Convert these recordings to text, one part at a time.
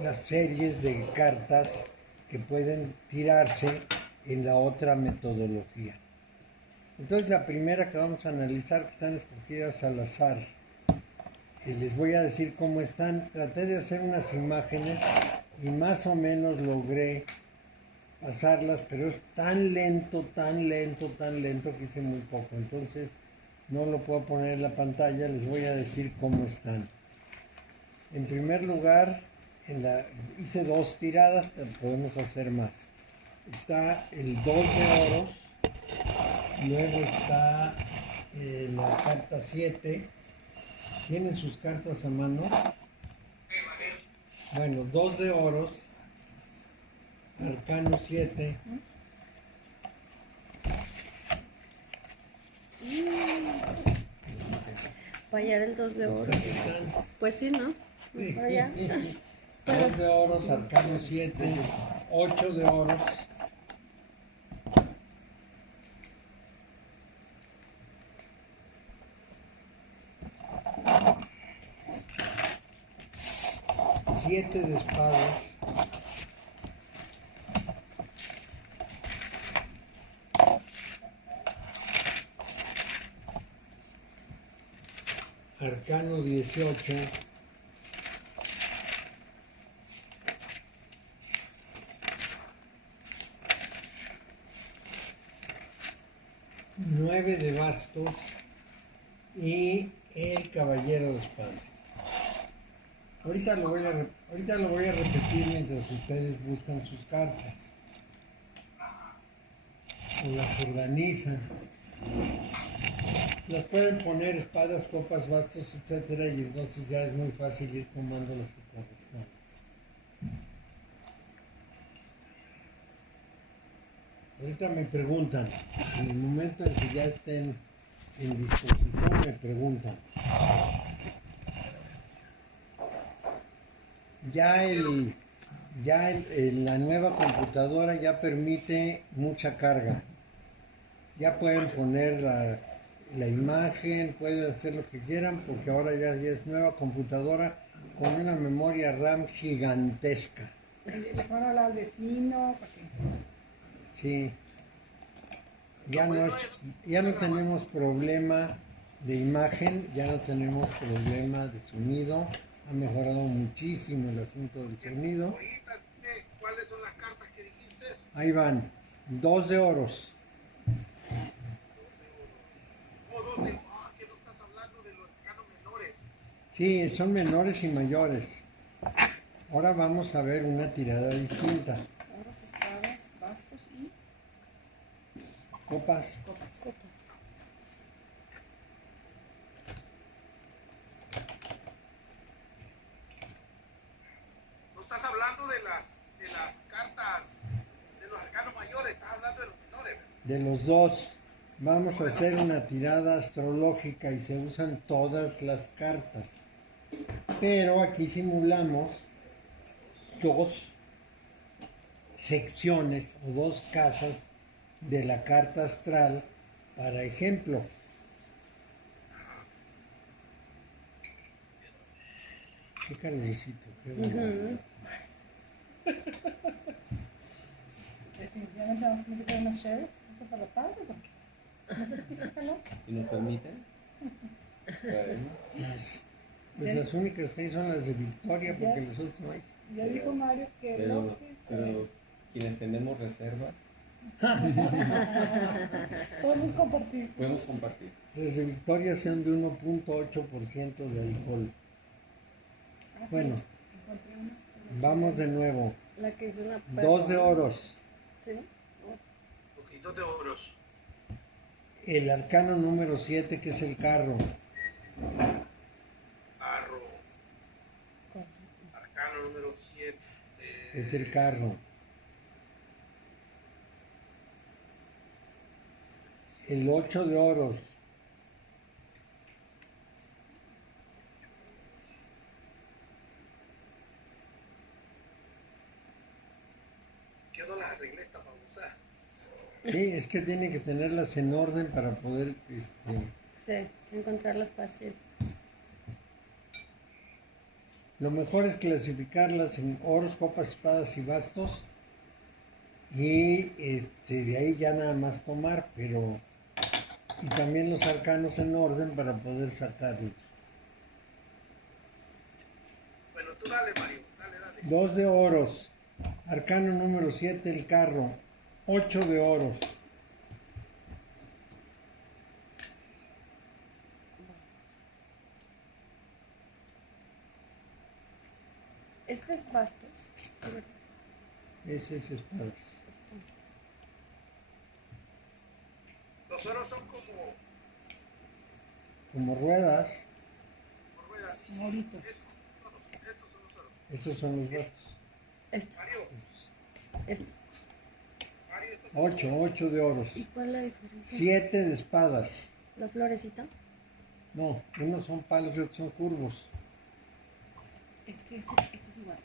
las series de cartas que pueden tirarse en la otra metodología. Entonces la primera que vamos a analizar, que están escogidas al azar, les voy a decir cómo están. Traté de hacer unas imágenes y más o menos logré pasarlas, pero es tan lento, tan lento, tan lento que hice muy poco. Entonces no lo puedo poner en la pantalla, les voy a decir cómo están. En primer lugar, hice dos tiradas, pero podemos hacer más. Está el 2 de oro, luego está la carta 7. ¿Tienen sus cartas a mano? Bueno, 2 de oros, arcano 7. Fallar el 2 de oro. Pues sí, ¿no? Pero ya. 2 de oros, arcano 7, 8 de oros, 7 de espadas, arcano 18, 9 de bastos y el caballero de espadas. Ahorita lo voy a repetir mientras ustedes buscan sus cartas o las organizan. Las pueden poner espadas, copas, bastos, etcétera, y entonces ya es muy fácil ir tomando las que corresponden. Ahorita me preguntan, en el momento en que ya estén en disposición, me preguntan. La nueva computadora ya permite mucha carga. Ya pueden poner la imagen, pueden hacer lo que quieran, porque ahora ya es nueva computadora con una memoria RAM gigantesca. Le van a hablar al vecino. Sí. Ya no tenemos problema de imagen, ya no tenemos problema de sonido. Ha mejorado muchísimo el asunto del sonido. ¿Cuáles son las cartas que dijiste? Ahí van, 2 de oros. ¿Qué no estás hablando de los arcanos menores? Sí, son menores y mayores. Ahora vamos a ver una tirada distinta. Oros, espadas, bastos y Copas. copas. No estás hablando de las cartas de los arcanos mayores, estás hablando de los menores. De los dos. Vamos a hacer una tirada astrológica y se usan todas las cartas. Pero aquí simulamos dos secciones o dos casas de la carta astral para ejemplo. Qué calorcito, qué bueno. Definitivamente vamos a tener que tener unas shares para la tarde porque no sé qué se calor. Si nos permiten. Pues las únicas que hay son las de Victoria porque los otros no hay. Ya dijo Mario que Pero quienes tenemos reservas podemos compartir. podemos compartir. Las de Victoria son de 1.8% de alcohol. Bueno, vamos de nuevo. La que es una 2 de oros. ¿Sí? Poquitos de oros. El arcano número 7, que es el carro. Carro. Arcano número 7. Es el carro. El 8 de oros. ¿Qué no las arreglé esta babosa? Sí, es que tiene que tenerlas en orden para poder Sí, encontrarlas fácil. Lo mejor es clasificarlas en oros, copas, espadas y bastos. Y de ahí ya nada más tomar, pero... Y también los arcanos en orden para poder sacarlos. Bueno, tú dale, Mario. Dale. 2 de oros. Arcano número 7, el carro. 8 de oros. Este es bastos. Ese es espadas. Los oros son como Como ruedas, ruedas. Morito. Estos son los oros. esos son los bastos. Este, Mario, este. Mario, estos son 8 de oros. ¿Y cuál es la diferencia? 7 de espadas. La florecita. No, unos son palos y otros son curvos. Es que este es igual.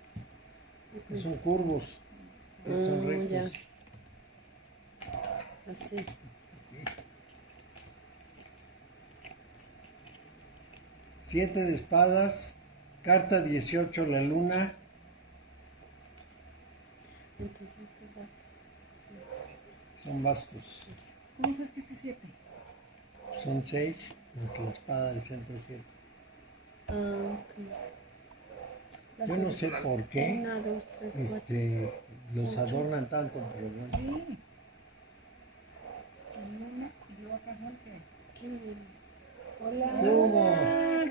No son curvos, estos son rectos. Ya. Así. Sí. 7 de espadas, carta 18, la luna. Entonces este es bastos. Son bastos. ¿Cómo sabes que este es 7? Son 6, más la espada del centro 7. Ah, ok. La Yo no sé flor- por qué 1, 2, 3, 4. los adornan tanto, pero bueno. Sí. Y luego acá son que... Hola. ¿Cómo?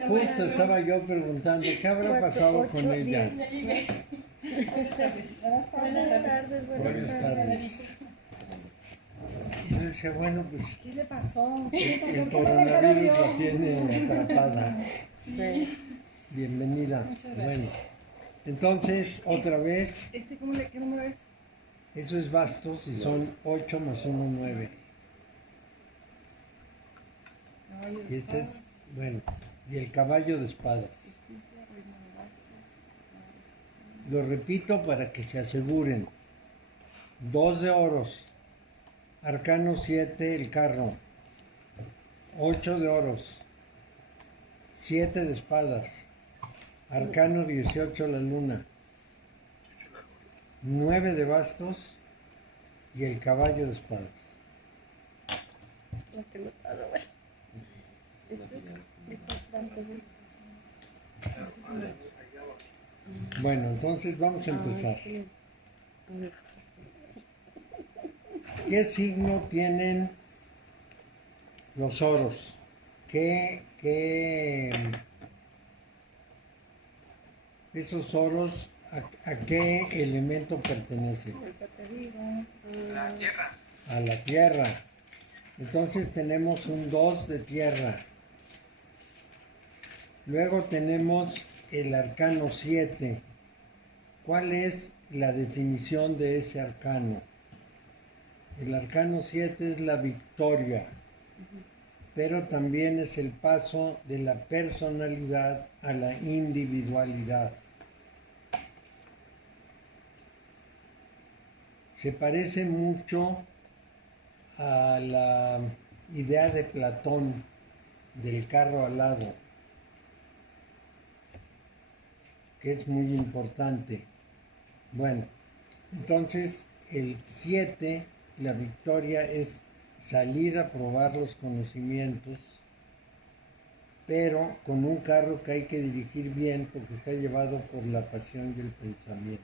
Justo estaba yo preguntando, ¿qué habrá 4, pasado 8, con ella? 10. Buenas tardes. Buenas tardes, Buenas tardes. Yo decía, bueno, pues ¿Qué le pasó? el coronavirus la tiene atrapada. Sí. Bienvenida. Muchas gracias. Bueno, entonces, otra vez, ¿Qué número es? eso es bastos y son 8 más 1, 9. Caballo de Y este es, espadas, bueno, y el caballo de espadas. justicia, reino de bastos. Lo repito para que se aseguren. 2 de oros. Arcano 7, el carro. 8 de oros. 7 de espadas. Arcano 18, la luna. 9 de bastos y el caballo de espadas. Las tengo todas revueltas. Este es de tanto, ¿no? Bueno, entonces vamos a empezar. Sí. A ver. ¿Qué signo tienen los oros? Esos oros, a qué elemento pertenecen? Ahorita te digo. la tierra. A la tierra. Entonces tenemos un 2 de tierra. Luego tenemos el arcano 7. ¿Cuál es la definición de ese arcano? El arcano 7 es la victoria, pero también es el paso de la personalidad a la individualidad. Se parece mucho a la idea de Platón del carro alado, que es muy importante. Bueno, entonces el 7, la victoria es salir a probar los conocimientos, pero con un carro que hay que dirigir bien porque está llevado por la pasión y el pensamiento.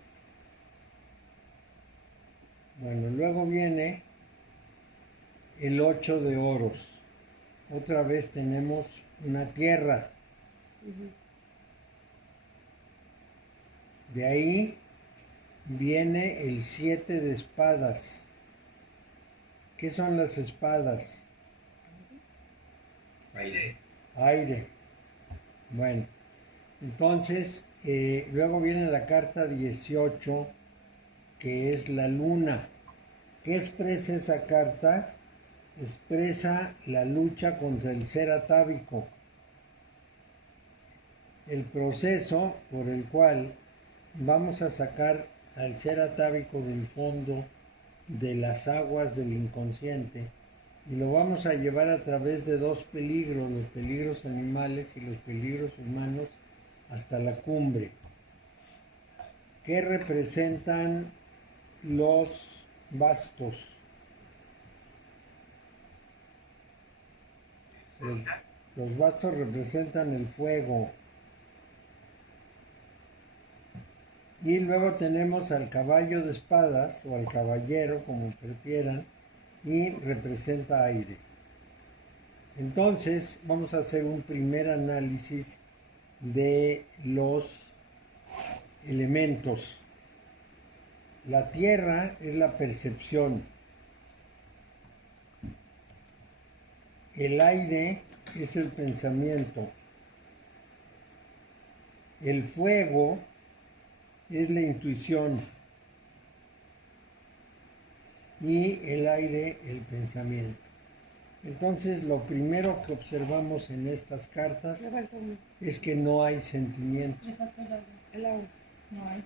Bueno, luego viene el 8 de oros. Otra vez tenemos una tierra. De ahí viene el 7 de espadas. ¿Qué son las espadas? Aire. Aire. Bueno, entonces luego viene la carta 18, que es la luna. ¿Qué expresa esa carta? Expresa la lucha contra el ser atávico. El proceso por el cual vamos a sacar al ser atávico del fondo de las aguas del inconsciente y lo vamos a llevar a través de dos peligros, los peligros animales y los peligros humanos, hasta la cumbre. que representan los bastos. Los bastos representan el fuego. Y luego tenemos al caballo de espadas, o al caballero, como prefieran, y representa aire. Entonces, vamos a hacer un primer análisis de los elementos. La tierra es la percepción. El aire es el pensamiento. El fuego es la intuición. Y el aire, el pensamiento. Entonces, lo primero que observamos en estas cartas es que no hay sentimiento. Le falta el agua. El agua. No hay.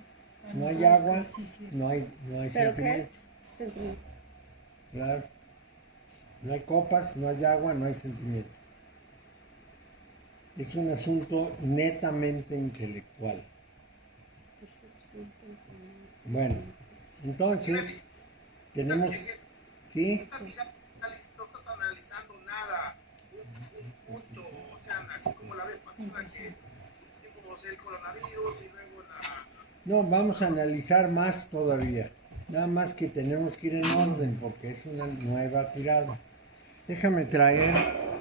No hay agua, Sí, sí. no hay ¿Pero qué sentimiento. es? Sentimiento. Claro. No hay copas, no hay agua, no hay sentimiento. Es un asunto netamente intelectual. Percepción, pensamiento. Bueno, entonces tenemos, ¿sí? No estás analizando nada, un punto, o sea, así como la vez pasada que tuvimos el coronavirus y luego la... No, vamos a analizar más todavía. Nada más que tenemos que ir en orden porque es una nueva tirada. Déjame traer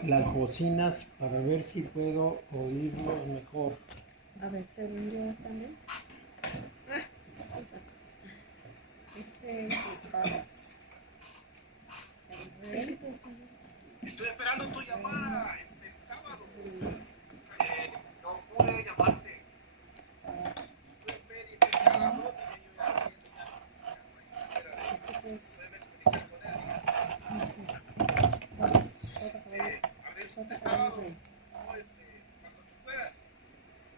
las bocinas para ver si puedo oírlo mejor. A ver, según yo están bien. Este es espadas. El rey. Estoy esperando tu llamada el sábado. No pude llamarte. Tú esperes y que haga foto y yo ya Este que es. a ver, este sábado, cuando tú puedas.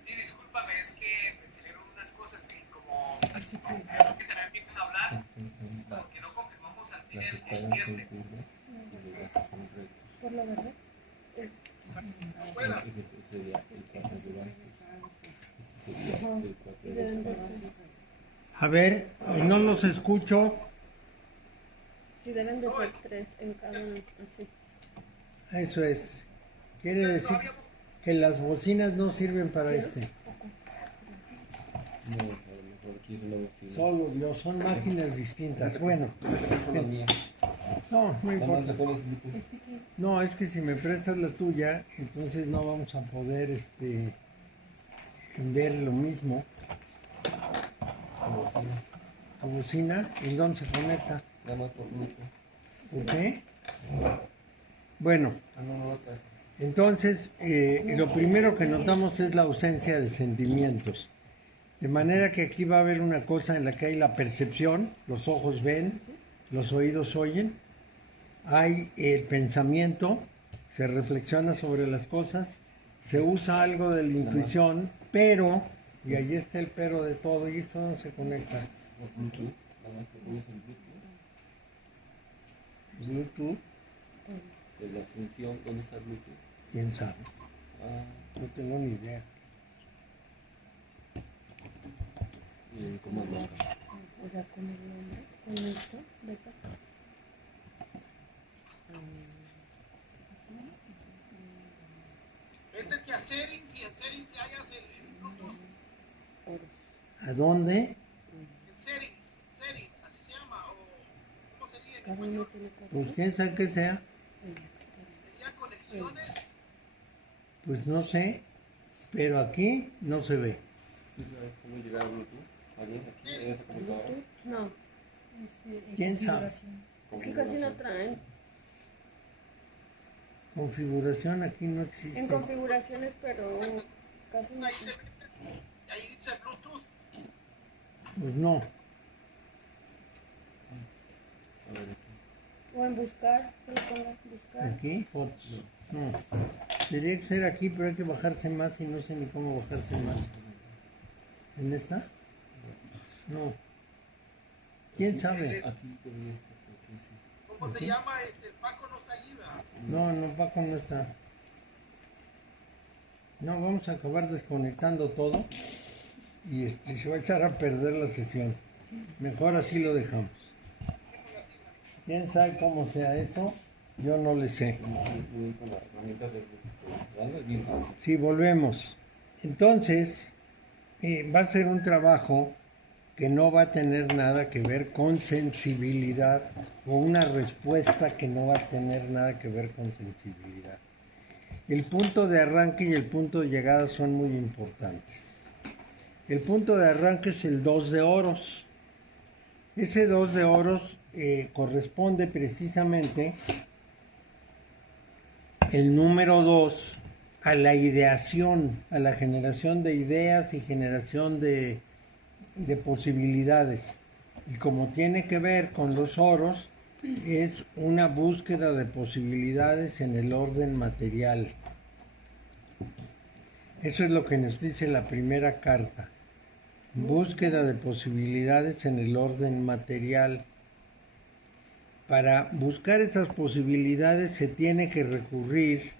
Sí, discúlpame, es que me salieron unas cosas que como que también empiezas a hablar, porque no confirmamos al Las final el espadas son viernes. curvas y los bastos son rectos. Por lo verde. Es. Pueda. Ese sería el 4 de bastos. Ese sería Ajá. el 4 Sí, de deben de espadas. ser. A ver, no los escucho. Sí, deben de ser tres en cada uno, así. Eso es. Quiere decir que las bocinas no sirven para este. No, a lo mejor quiero una bocina. Solo Dios, son máquinas distintas. Bueno, Con la mía. no Nada más le importa. pones Bluetooth. Este que. No, es que si me prestas la tuya, entonces no vamos a poder ver lo mismo. La bocina. La bocina, ¿en dónde se conecta? Nada más por Bluetooth. ¿Por qué? Bueno, Ah, no, no lo traje. entonces lo primero que notamos es la ausencia de sentimientos. De manera que aquí va a haber una cosa en la que hay la percepción, los ojos ven, los oídos oyen, hay el pensamiento, se reflexiona sobre las cosas, se usa algo de la intuición, pero, y ahí está el pero de todo, y esto no se conecta. Por Bluetooth. Nada más le pones el Bluetooth. Bluetooth, De la función, ¿dónde está Bluetooth? quién sabe, Ah, no tengo ni idea. y el comando acá. O sea, con el nombre, con esto, beta. Métete a settings y en settings le hallas el Bluetooth. ¿A dónde? En settings, así se llama. O, ¿cómo sería en Cada uno español? tiene cuatro. Pues quién sabe qué sea, Sería conexiones. pues no sé, pero aquí no se ve. ¿Tú sabes cómo llegar a Bluetooth? ¿Alguien aquí en esa computadora? No, ¿Quién sabe? es que casi no traen. Configuración aquí no existe. En configuraciones, pero casi no. Ahí te metes y ahí dice Bluetooth. Pues no. A ver, aquí. O en buscar, que le ponga buscar. Aquí, fotos. No. Tendría que ser aquí, pero hay que bajarse más y no sé ni cómo bajarse más. ¿En esta? No. ¿Quién sabe? Aquí debería estar, aquí sí. ¿Cómo te llama? El Paco no está allí, ¿verdad? No, no, Paco no está. No, vamos a acabar desconectando todo. y se va a echar a perder la sesión. Mejor así lo dejamos. ¿Quién sabe cómo sea eso? Yo no le sé. Con la herramienta de es bien fácil. Sí, volvemos. Entonces, va a ser un trabajo que no va a tener nada que ver con sensibilidad, o una respuesta que no va a tener nada que ver con sensibilidad. El punto de arranque y el punto de llegada son muy importantes. El punto de arranque es el 2 de oros. Ese 2 de oros corresponde precisamente el número 2 a la ideación, a la generación de ideas y generación de posibilidades. Y como tiene que ver con los oros, es una búsqueda de posibilidades en el orden material. Eso es lo que nos dice la primera carta. Búsqueda de posibilidades en el orden material. Para buscar esas posibilidades se tiene que recurrir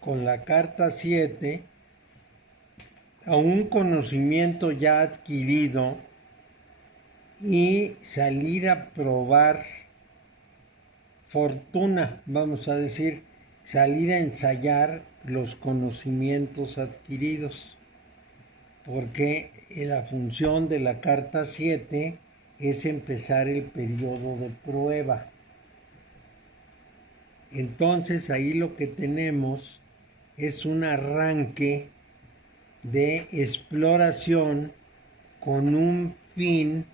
con la carta 7 a un conocimiento ya adquirido y salir a probar fortuna, vamos a decir, salir a ensayar los conocimientos adquiridos, porque la función de la carta 7 es empezar el periodo de prueba. Entonces ahí lo que tenemos es un arranque de exploración con un fin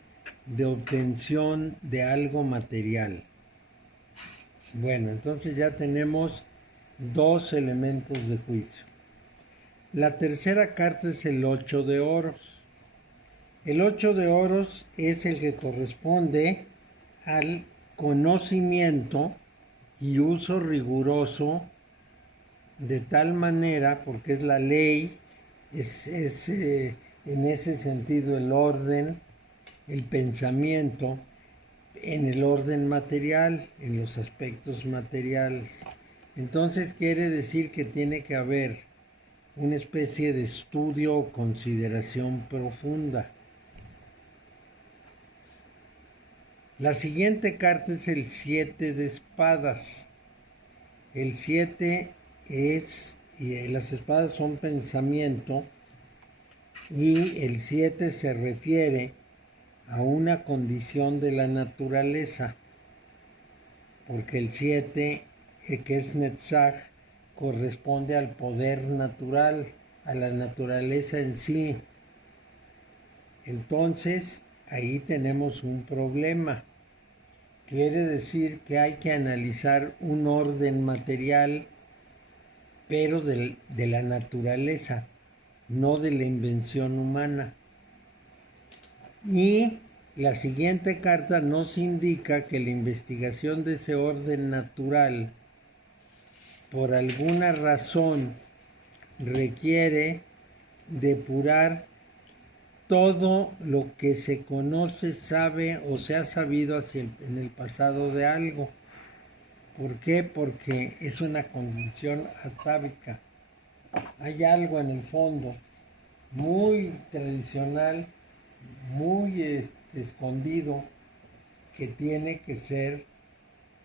de obtención de algo material. Bueno, entonces ya tenemos dos elementos de juicio. La tercera carta es el 8 de oros. El 8 de oros es el que corresponde al conocimiento y uso riguroso, de tal manera, porque es la ley, es en ese sentido el orden, el pensamiento, en el orden material, en los aspectos materiales. Entonces quiere decir que tiene que haber una especie de estudio o consideración profunda. La siguiente carta es el 7 de espadas. El 7 las espadas son pensamiento, y el 7 se refiere a una condición de la naturaleza, porque el 7, que es Netzach, corresponde al poder natural, a la naturaleza en sí. Entonces, ahí tenemos un problema. Quiere decir que hay que analizar un orden material, pero de la naturaleza, no de la invención humana. Y la siguiente carta nos indica que la investigación de ese orden natural, por alguna razón, requiere depurar todo lo que se conoce, sabe o se ha sabido en el pasado de algo. ¿Por qué? Porque es una condición atávica. Hay algo en el fondo muy tradicional, muy escondido, que tiene que ser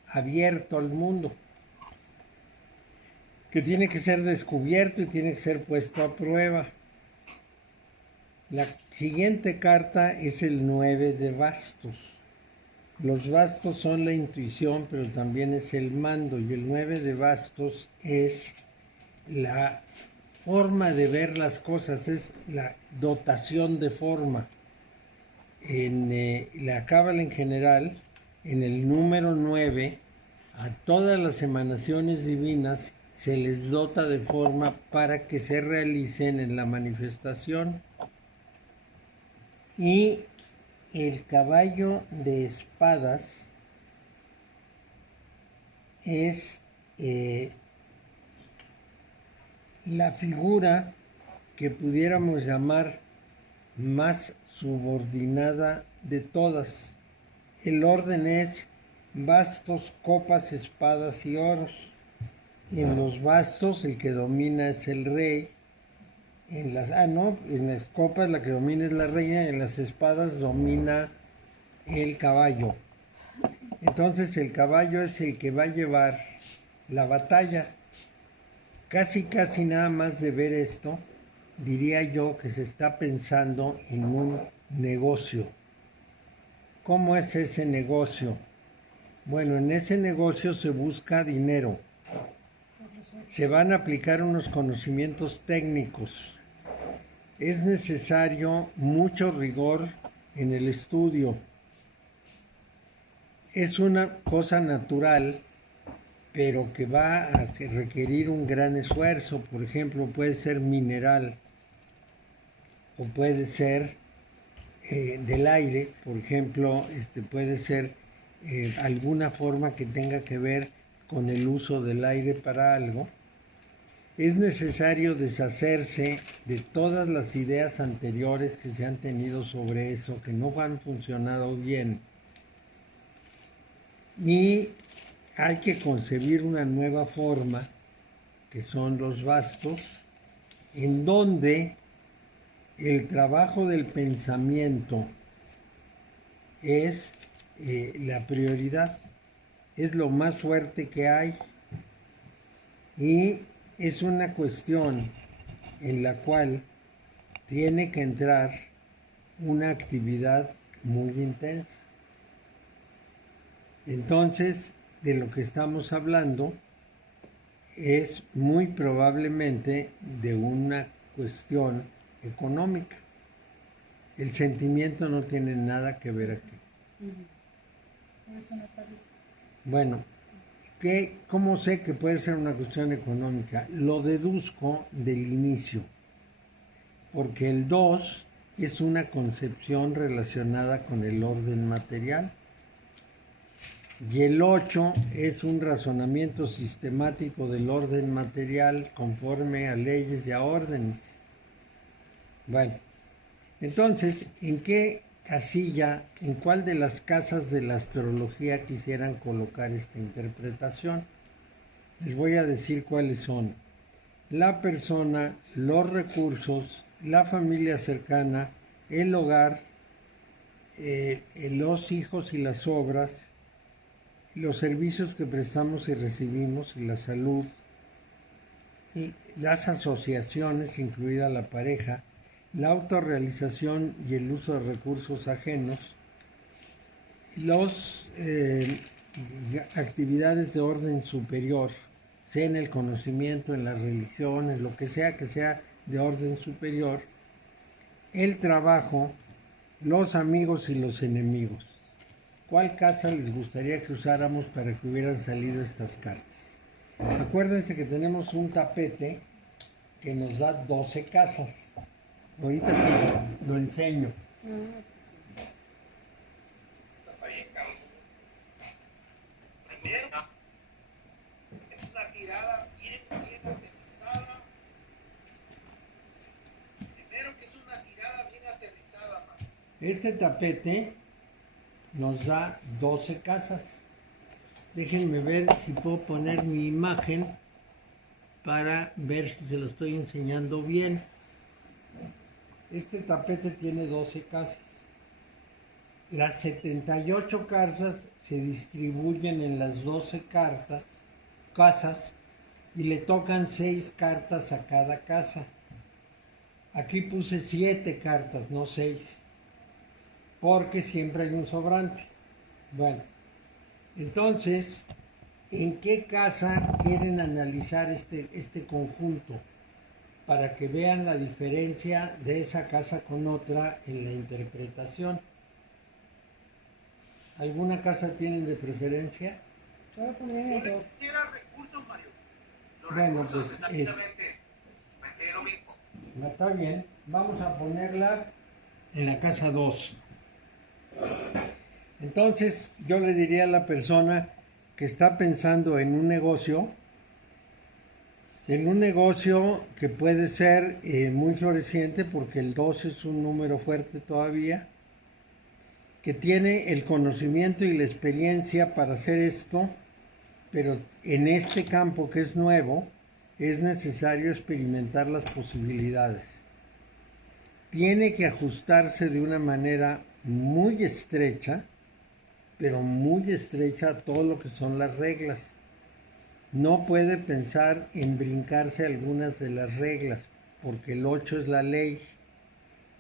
abierto al mundo, que tiene que ser descubierto y tiene que ser puesto a prueba. La siguiente carta es el 9 de bastos. Los bastos son la intuición, pero también es el mando, y el 9 de bastos es la forma de ver las cosas, es la dotación de forma. En la Cábala en general, en el número 9, a todas las emanaciones divinas se les dota de forma para que se realicen en la manifestación. Y el caballo de espadas es la figura que pudiéramos llamar más subordinada de todas. El orden es bastos, copas, espadas y oros. En los bastos el que domina es el rey. En las copas la que domina es la reina y en las espadas domina el caballo. Entonces el caballo es el que va a llevar la batalla. Casi nada más de ver esto, diría yo que se está pensando en un negocio. ¿Cómo es ese negocio? Bueno, en ese negocio se busca dinero. Se van a aplicar unos conocimientos técnicos. Es necesario mucho rigor en el estudio. Es una cosa natural, pero que va a requerir un gran esfuerzo. Por ejemplo, puede ser mineral o puede ser del aire, por ejemplo, puede ser alguna forma que tenga que ver con el uso del aire para algo. Es necesario deshacerse de todas las ideas anteriores que se han tenido sobre eso, que no han funcionado bien. Y hay que concebir una nueva forma, que son los bastos, en donde el trabajo del pensamiento es la prioridad, es lo más fuerte que hay y es una cuestión en la cual tiene que entrar una actividad muy intensa. Entonces, de lo que estamos hablando es muy probablemente de una cuestión económica. El sentimiento no tiene nada que ver aquí. Bueno, ¿cómo sé que puede ser una cuestión económica? Lo deduzco del inicio, porque el 2 es una concepción relacionada con el orden material. Y el 8 es un razonamiento sistemático del orden material conforme a leyes y a órdenes. Bueno, entonces, ¿en qué casilla, en cuál de las casas de la astrología quisieran colocar esta interpretación? Les voy a decir cuáles son: la persona, los recursos, la familia cercana, el hogar, los hijos y las obras, los servicios que prestamos y recibimos y la salud, y las asociaciones, incluida la pareja, la autorrealización y el uso de recursos ajenos, las actividades de orden superior, sea en el conocimiento, en la religión, en lo que sea de orden superior, el trabajo, los amigos y los enemigos. ¿Cuál casa les gustaría que usáramos para que hubieran salido estas cartas? Acuérdense que tenemos un tapete que nos da 12 casas. Ahorita lo enseño. Primero, es una tirada bien aterrizada. Primero que es una tirada bien aterrizada, man. Este tapete nos da 12 casas. Déjenme ver si puedo poner mi imagen para ver si se lo estoy enseñando bien. Este tapete tiene 12 casas. Las 78 casas se distribuyen en las 12 casas y le tocan 6 cartas a cada casa. Aquí puse 7 cartas, no 6, porque siempre hay un sobrante. Bueno, entonces, ¿en qué casa quieren analizar este conjunto? Para que vean la diferencia de esa casa con otra en la interpretación. ¿Alguna casa tienen de preferencia? Yo lo pondría en Yo el le 2. pusiera recursos, Mario. Los Bueno, recursos, pues, exactamente. Pensé lo mismo. No, está bien. Vamos a ponerla en la casa 2. Entonces, yo le diría a la persona que está pensando en un negocio que puede ser muy floreciente, porque el 2 es un número fuerte todavía, que tiene el conocimiento y la experiencia para hacer esto, pero en este campo que es nuevo, es necesario experimentar las posibilidades. tiene que ajustarse de una manera muy estrecha, pero muy estrecha a todo lo que son las reglas. No puede pensar en brincarse algunas de las reglas, porque el 8 es la ley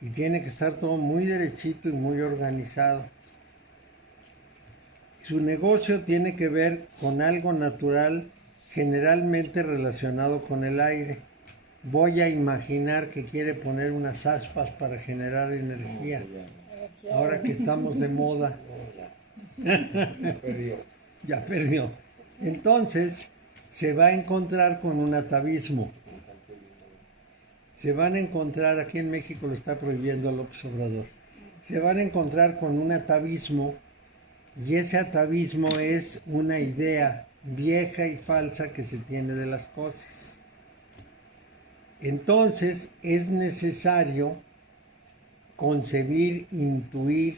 y tiene que estar todo muy derechito y muy organizado. Su negocio tiene que ver con algo natural, generalmente relacionado con el aire. Voy a imaginar que quiere poner unas aspas para generar energía. Ahora que estamos de moda. Ya perdió. Entonces, se va a encontrar con un atavismo. Se van a encontrar, aquí en México lo está prohibiendo López Obrador, se van a encontrar con un atavismo, y ese atavismo es una idea vieja y falsa que se tiene de las cosas. Entonces es necesario concebir, intuir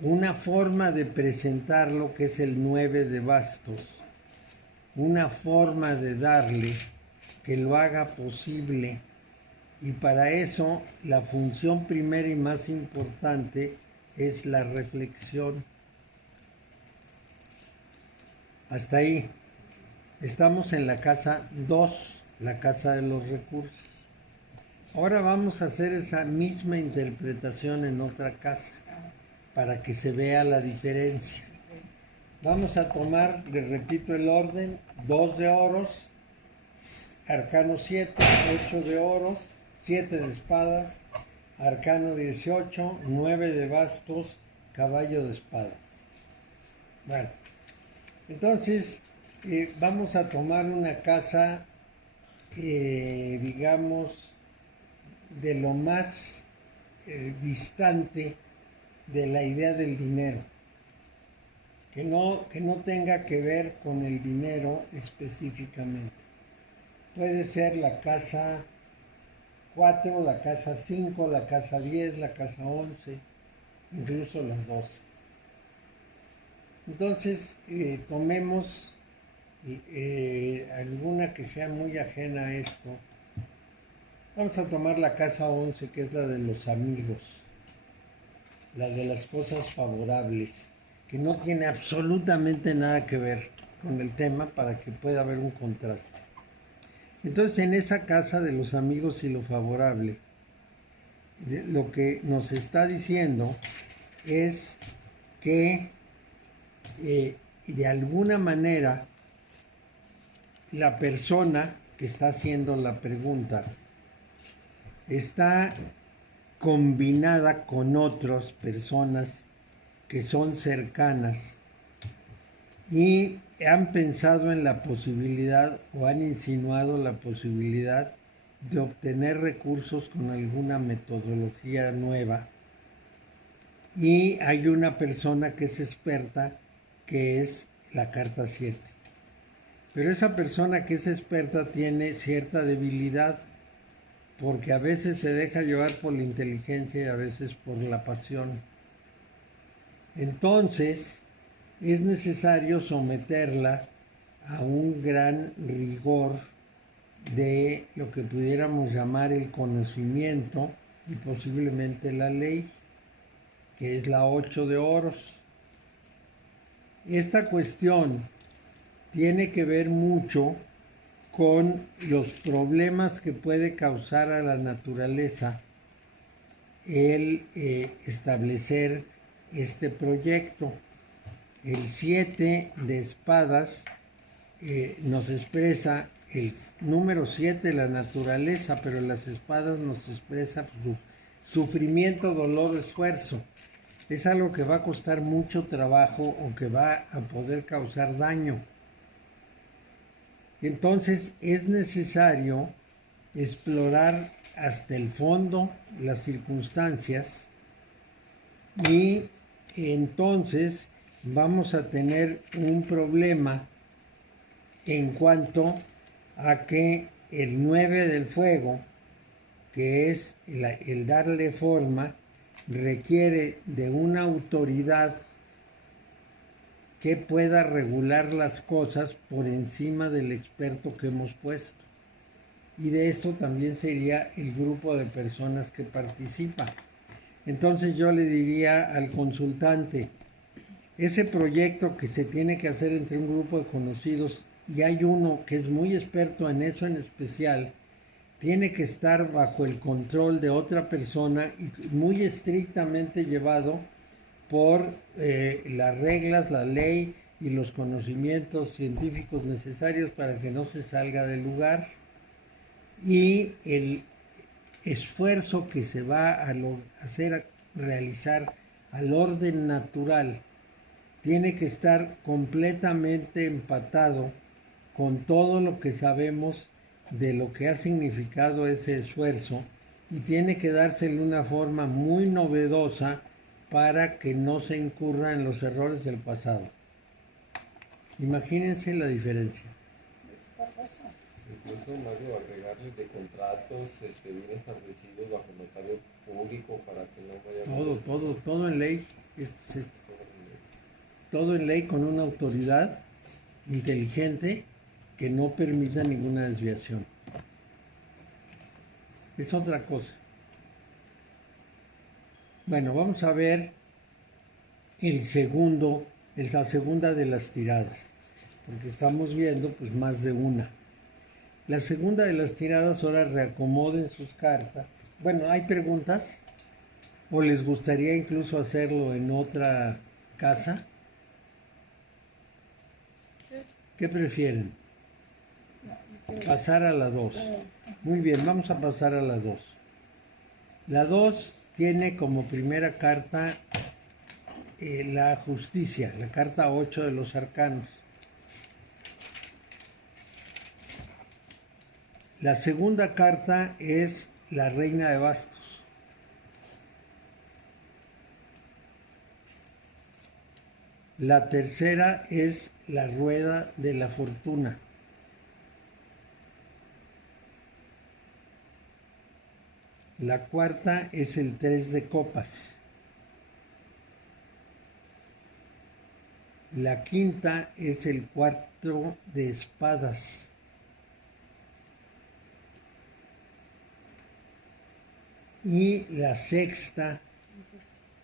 una forma de presentar lo que es el 9 de bastos, una forma de darle que lo haga posible, y para eso la función primera y más importante es la reflexión. Hasta ahí. Estamos en la casa 2, la casa de los recursos. Ahora vamos a hacer esa misma interpretación en otra casa, para que se vea la diferencia. Vamos a tomar, les repito el orden, 2 de oros, arcano 7, 8 de oros, 7 de espadas, arcano 18, 9 de bastos, caballo de espadas. Bueno, entonces vamos a tomar una casa, digamos, de lo más distante de la idea del dinero, que no tenga que ver con el dinero específicamente. Puede ser la casa 4, la casa 5, la casa 10, la casa 11, incluso las 12. Entonces, tomemos alguna que sea muy ajena a esto. Vamos a tomar la casa 11, que es la de los amigos, la de las cosas favorables, que no tiene absolutamente nada que ver con el tema, para que pueda haber un contraste. Entonces, en esa casa de los amigos y lo favorable, lo que nos está diciendo es que de alguna manera la persona que está haciendo la pregunta está combinada con otras personas que son cercanas y han pensado en la posibilidad o han insinuado la posibilidad de obtener recursos con alguna metodología nueva, y hay una persona que es experta, que es la carta 7. Pero esa persona que es experta tiene cierta debilidad, porque a veces se deja llevar por la inteligencia y a veces por la pasión. Entonces, es necesario someterla a un gran rigor de lo que pudiéramos llamar el conocimiento y posiblemente la ley, que es la 8 de oros. Esta cuestión tiene que ver mucho con los problemas que puede causar a la naturaleza el establecer este proyecto. El 7 de espadas nos expresa el número 7, la naturaleza, pero las espadas nos expresa sufrimiento, dolor, esfuerzo. Es algo que va a costar mucho trabajo o que va a poder causar daño. Entonces es necesario explorar hasta el fondo las circunstancias, y entonces vamos a tener un problema en cuanto a que el 9 del fuego, que es el darle forma, requiere de una autoridad que pueda regular las cosas por encima del experto que hemos puesto. y de esto también sería el grupo de personas que participa. Entonces yo le diría al consultante, ese proyecto que se tiene que hacer entre un grupo de conocidos y hay uno que es muy experto en eso en especial, tiene que estar bajo el control de otra persona y muy estrictamente llevado por las reglas, la ley y los conocimientos científicos necesarios para que no se salga del lugar. Y el esfuerzo que se va a realizar al orden natural tiene que estar completamente empatado con todo lo que sabemos de lo que ha significado ese esfuerzo y tiene que dársele una forma muy novedosa para que no se incurra en los errores del pasado. Imagínense la diferencia. Incluso, Mario, agregarles de contratos bien establecidos bajo notario público para que no vaya Todo en ley. Todo en ley con una autoridad inteligente que no permita ninguna desviación. Es otra cosa. Bueno, vamos a ver la segunda de las tiradas, porque estamos viendo pues más de una. La segunda de las tiradas, ahora reacomoden sus cartas. Bueno, ¿hay preguntas? ¿O les gustaría incluso hacerlo en otra casa? ¿Qué prefieren? Pasar a la 2. Muy bien, vamos a pasar a la 2. La 2 tiene como primera carta la justicia, la carta 8 de los arcanos. La segunda carta es la reina de bastos. La tercera es la rueda de la fortuna. La cuarta es el 3 de copas. La quinta es el 4 de espadas. Y la sexta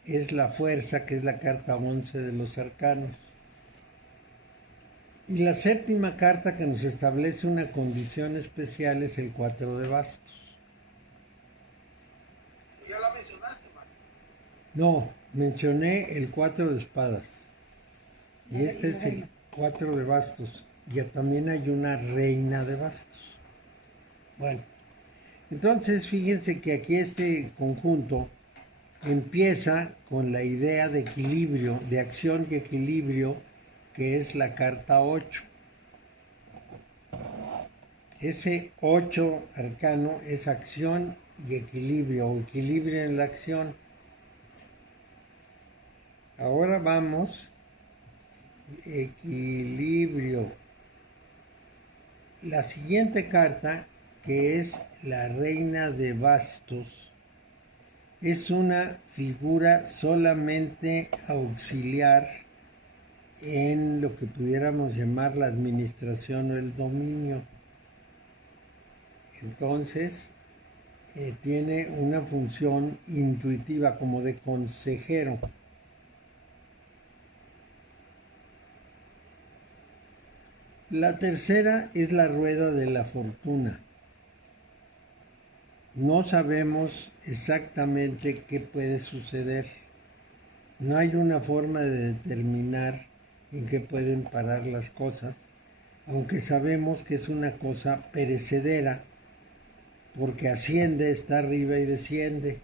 es la fuerza, que es la carta 11 de los arcanos. Y la séptima carta que nos establece una condición especial es el 4 de bastos. ¿Ya la mencionaste, Mario? No, mencioné el 4 de espadas. Y este es el 4 de bastos. Ya también hay una reina de bastos. Bueno, entonces fíjense que aquí este conjunto empieza con la idea de equilibrio, de acción y equilibrio, que es la carta 8. Ese 8 arcano es acción y equilibrio, o equilibrio en la acción. Ahora vamos, equilibrio. La siguiente carta, que es la reina de bastos, es una figura solamente auxiliar en lo que pudiéramos llamar la administración o el dominio. Entonces, tiene una función intuitiva como de consejero. La tercera es la rueda de la fortuna. No sabemos exactamente qué puede suceder. No hay una forma de determinar en qué pueden parar las cosas, aunque sabemos que es una cosa perecedera, porque asciende, está arriba y desciende.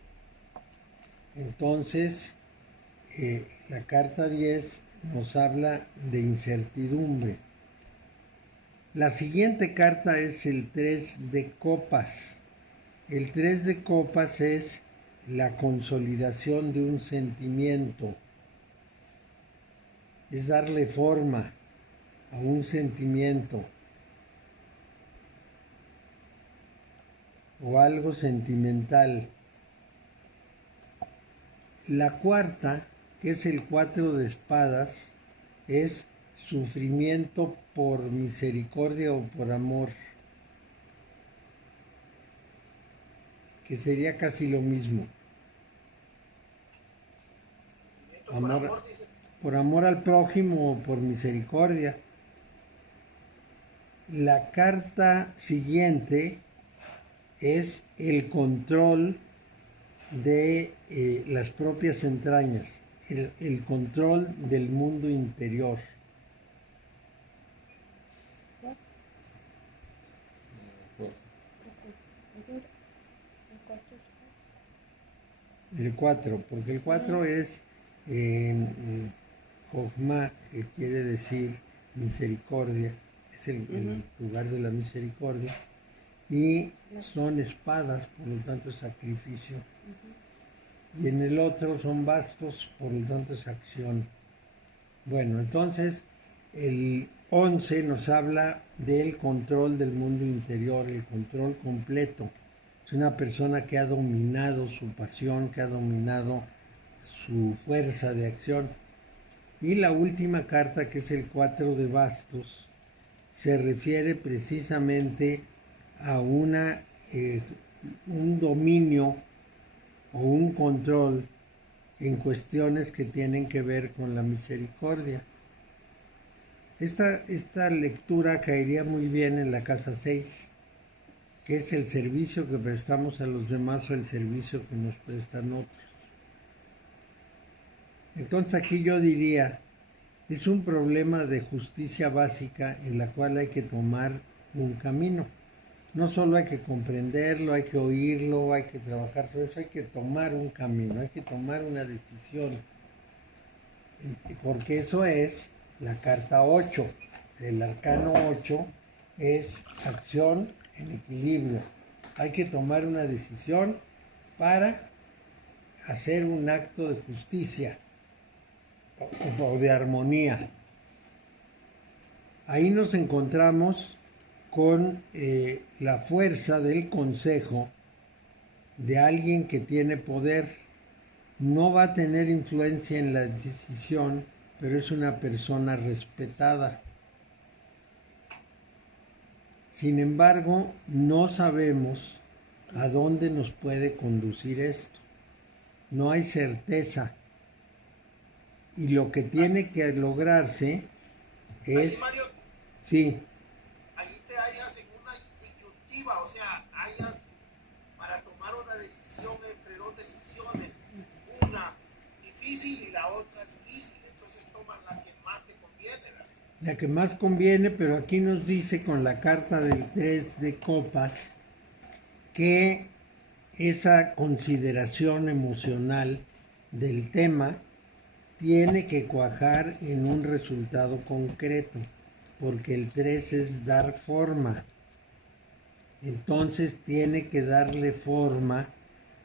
Entonces, la carta 10 nos habla de incertidumbre. La siguiente carta es el 3 de copas. El 3 de copas es la consolidación de un sentimiento. Es darle forma a un sentimiento o algo sentimental. La cuarta, que es el 4 de espadas, es sufrimiento por misericordia o por amor. que sería casi lo mismo. Por amor al prójimo o por misericordia. La carta siguiente es el control de las propias entrañas, el control del mundo interior. El 4, porque el 4 es Jochma, que quiere decir misericordia, es el lugar de la misericordia, y son espadas, por lo tanto es sacrificio. Y en el otro son bastos, por lo tanto es acción. Bueno, entonces el 11 nos habla del control del mundo interior, el control completo. Es una persona que ha dominado su pasión, que ha dominado su fuerza de acción. Y la última carta, que es el 4 de bastos, se refiere precisamente a un dominio o un control en cuestiones que tienen que ver con la misericordia. Esta lectura caería muy bien en la casa 6, que es el servicio que prestamos a los demás o el servicio que nos prestan otros. Entonces aquí yo diría, es un problema de justicia básica en la cual hay que tomar un camino. No solo hay que comprenderlo, hay que oírlo, hay que trabajar sobre eso, hay que tomar un camino, hay que tomar una decisión. Porque eso es la carta 8. El arcano 8 es acción en equilibrio. Hay que tomar una decisión para hacer un acto de justicia o de armonía. Ahí nos encontramos con la fuerza del consejo de alguien que tiene poder. No va a tener influencia en la decisión, pero es una persona respetada. Sin embargo, no sabemos a dónde nos puede conducir esto. No hay certeza. Y lo que tiene que lograrse es... Ahí, Mario, sí. ahí te hallas en una disyuntiva, o sea, hallas para tomar una decisión entre dos decisiones, una difícil y la otra difícil, entonces tomas la que más te conviene, ¿verdad? La que más conviene, pero aquí nos dice con la carta del 3 de copas que esa consideración emocional del tema tiene que cuajar en un resultado concreto, porque el 3 es dar forma. Entonces tiene que darle forma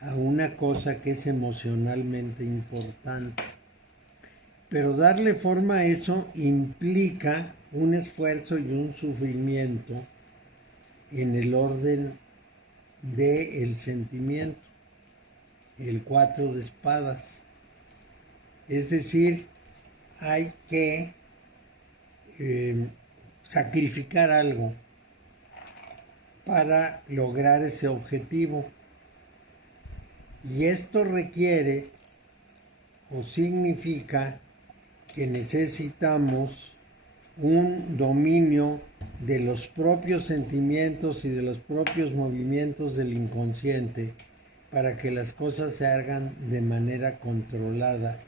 a una cosa que es emocionalmente importante. Pero darle forma a eso implica un esfuerzo y un sufrimiento en el orden del sentimiento, el 4 de espadas. Es decir, hay que sacrificar algo para lograr ese objetivo. Y esto requiere o significa que necesitamos un dominio de los propios sentimientos y de los propios movimientos del inconsciente para que las cosas se hagan de manera controlada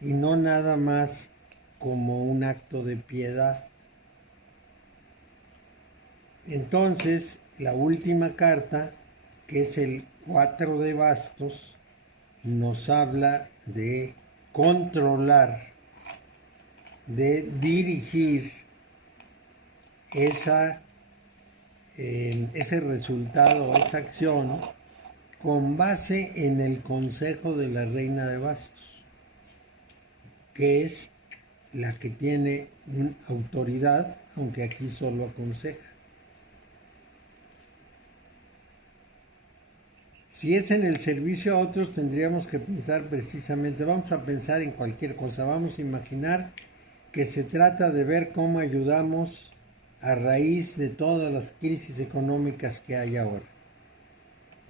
y no nada más como un acto de piedad. Entonces, la última carta, que es el 4 de bastos, nos habla de controlar, de dirigir ese resultado, esa acción, con base en el consejo de la reina de bastos, que es la que tiene autoridad, aunque aquí solo aconseja. Si es en el servicio a otros, tendríamos que pensar precisamente, vamos a pensar en cualquier cosa, vamos a imaginar que se trata de ver cómo ayudamos a raíz de todas las crisis económicas que hay ahora.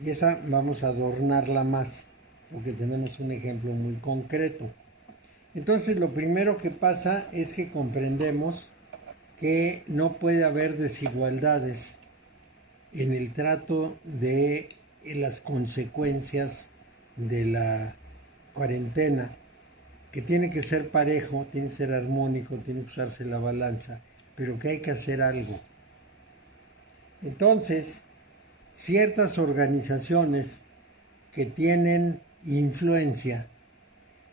Y esa vamos a adornarla más, porque tenemos un ejemplo muy concreto. Entonces, lo primero que pasa es que comprendemos que no puede haber desigualdades en el trato de las consecuencias de la cuarentena, que tiene que ser parejo, tiene que ser armónico, tiene que usarse la balanza, pero que hay que hacer algo. Entonces, ciertas organizaciones que tienen influencia,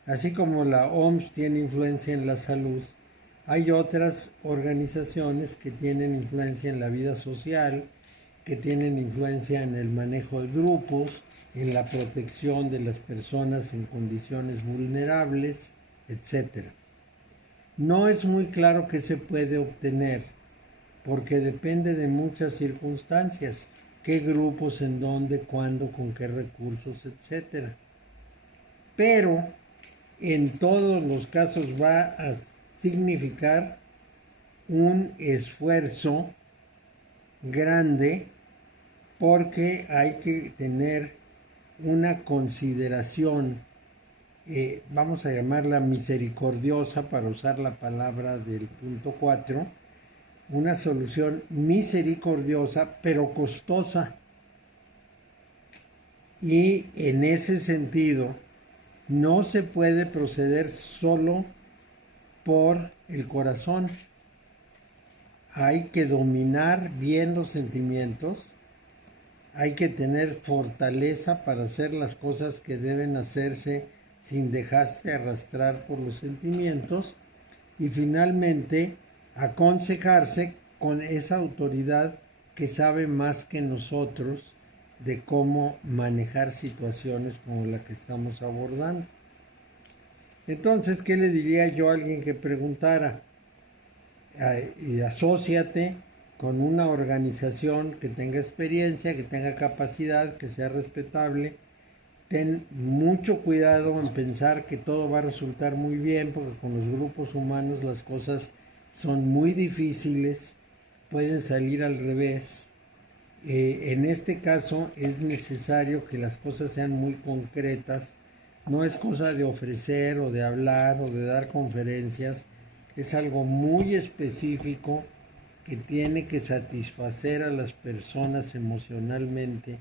así como la OMS tiene influencia en la salud, hay otras organizaciones que tienen influencia en la vida social, que tienen influencia en el manejo de grupos, en la protección de las personas en condiciones vulnerables, etc. No es muy claro qué se puede obtener, porque depende de muchas circunstancias, qué grupos, en dónde, cuándo, con qué recursos, etc. Pero en todos los casos va a significar un esfuerzo grande, porque hay que tener una consideración, vamos a llamarla misericordiosa para usar la palabra del punto 4, una solución misericordiosa pero costosa. Y en ese sentido no se puede proceder solo por el corazón. Hay que dominar bien los sentimientos, hay que tener fortaleza para hacer las cosas que deben hacerse sin dejarse arrastrar por los sentimientos, y finalmente aconsejarse con esa autoridad que sabe más que nosotros de cómo manejar situaciones como la que estamos abordando. Entonces, ¿qué le diría yo a alguien que preguntara? Y asóciate con una organización que tenga experiencia, que tenga capacidad, que sea respetable. Ten mucho cuidado en pensar que todo va a resultar muy bien, porque con los grupos humanos las cosas son muy difíciles, pueden salir al revés. En este caso es necesario que las cosas sean muy concretas. No es cosa de ofrecer o de hablar o de dar conferencias. Es algo muy específico que tiene que satisfacer a las personas emocionalmente.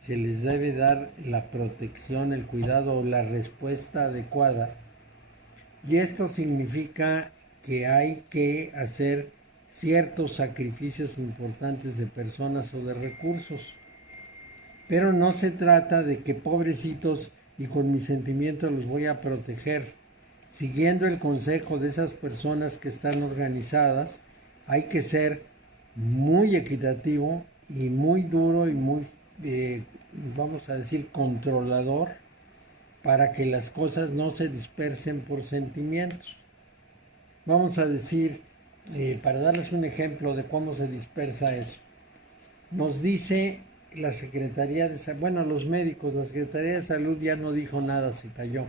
Se les debe dar la protección, el cuidado o la respuesta adecuada. Y esto significa que hay que hacer ciertos sacrificios importantes de personas o de recursos. Pero no se trata de que pobrecitos y con mis sentimientos los voy a proteger. Siguiendo el consejo de esas personas que están organizadas, hay que ser muy equitativo y muy duro y muy, vamos a decir, controlador, para que las cosas no se dispersen por sentimientos. Vamos a decir, para darles un ejemplo de cómo se dispersa eso, nos dice la Secretaría de Salud, bueno, los médicos, la Secretaría de Salud ya no dijo nada, se cayó,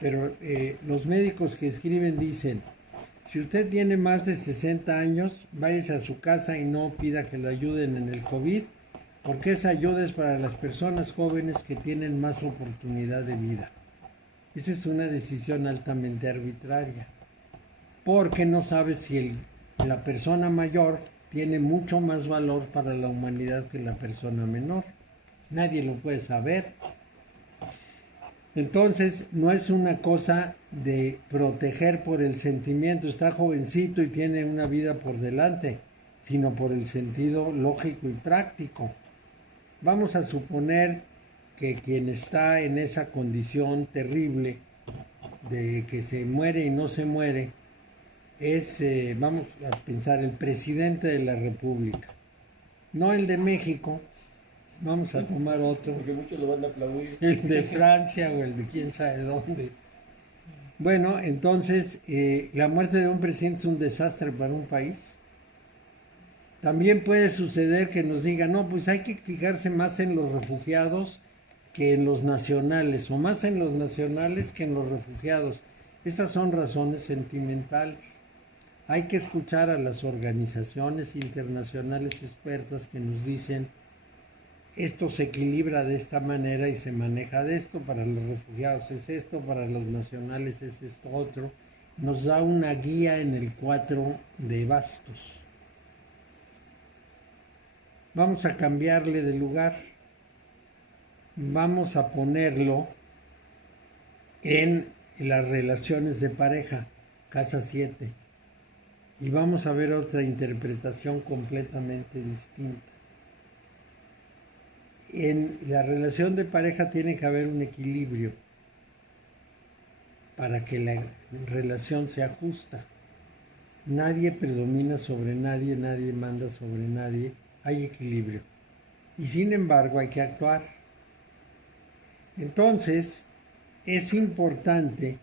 pero los médicos que escriben dicen: si usted tiene más de 60 años, váyase a su casa y no pida que lo ayuden en el COVID, porque esa ayuda es para las personas jóvenes que tienen más oportunidad de vida. Esa es una decisión altamente arbitraria, porque no sabe si la persona mayor tiene mucho más valor para la humanidad que la persona menor. Nadie lo puede saber. Entonces, no es una cosa de proteger por el sentimiento, está jovencito y tiene una vida por delante, sino por el sentido lógico y práctico. Vamos a suponer que quien está en esa condición terrible de que se muere y no se muere es, vamos a pensar, el presidente de la República, no el de México. Vamos a tomar otro. Porque muchos lo van a aplaudir. El de Francia o el de quién sabe dónde. Bueno, entonces, la muerte de un presidente es un desastre para un país. También puede suceder que nos digan: no, pues hay que fijarse más en los refugiados que en los nacionales, o más en los nacionales que en los refugiados. Estas son razones sentimentales. Hay que escuchar a las organizaciones internacionales expertas que nos dicen: esto se equilibra de esta manera y se maneja de esto, para los refugiados es esto, para los nacionales es esto otro. Nos da una guía en el 4 de bastos. Vamos a cambiarle de lugar. Vamos a ponerlo en las relaciones de pareja, casa 7. Y vamos a ver otra interpretación completamente distinta. En la relación de pareja tiene que haber un equilibrio para que la relación sea justa. Nadie predomina sobre nadie, nadie manda sobre nadie, hay equilibrio. Y sin embargo hay que actuar. Entonces, es importante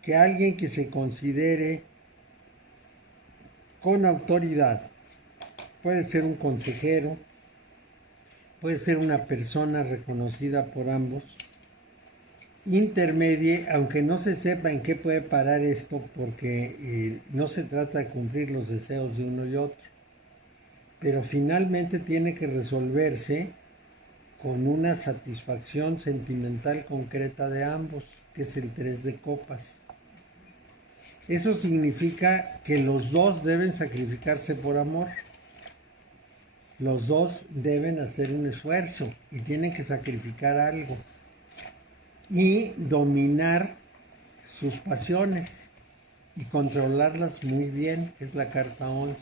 que alguien que se considere con autoridad, puede ser un consejero, puede ser una persona reconocida por ambos, intermedie, aunque no se sepa en qué puede parar esto, porque no se trata de cumplir los deseos de uno y otro, pero finalmente tiene que resolverse con una satisfacción sentimental concreta de ambos, que es el 3 de copas. Eso significa que los dos deben sacrificarse por amor. Los dos deben hacer un esfuerzo y tienen que sacrificar algo. Y dominar sus pasiones y controlarlas muy bien, que es la carta 11.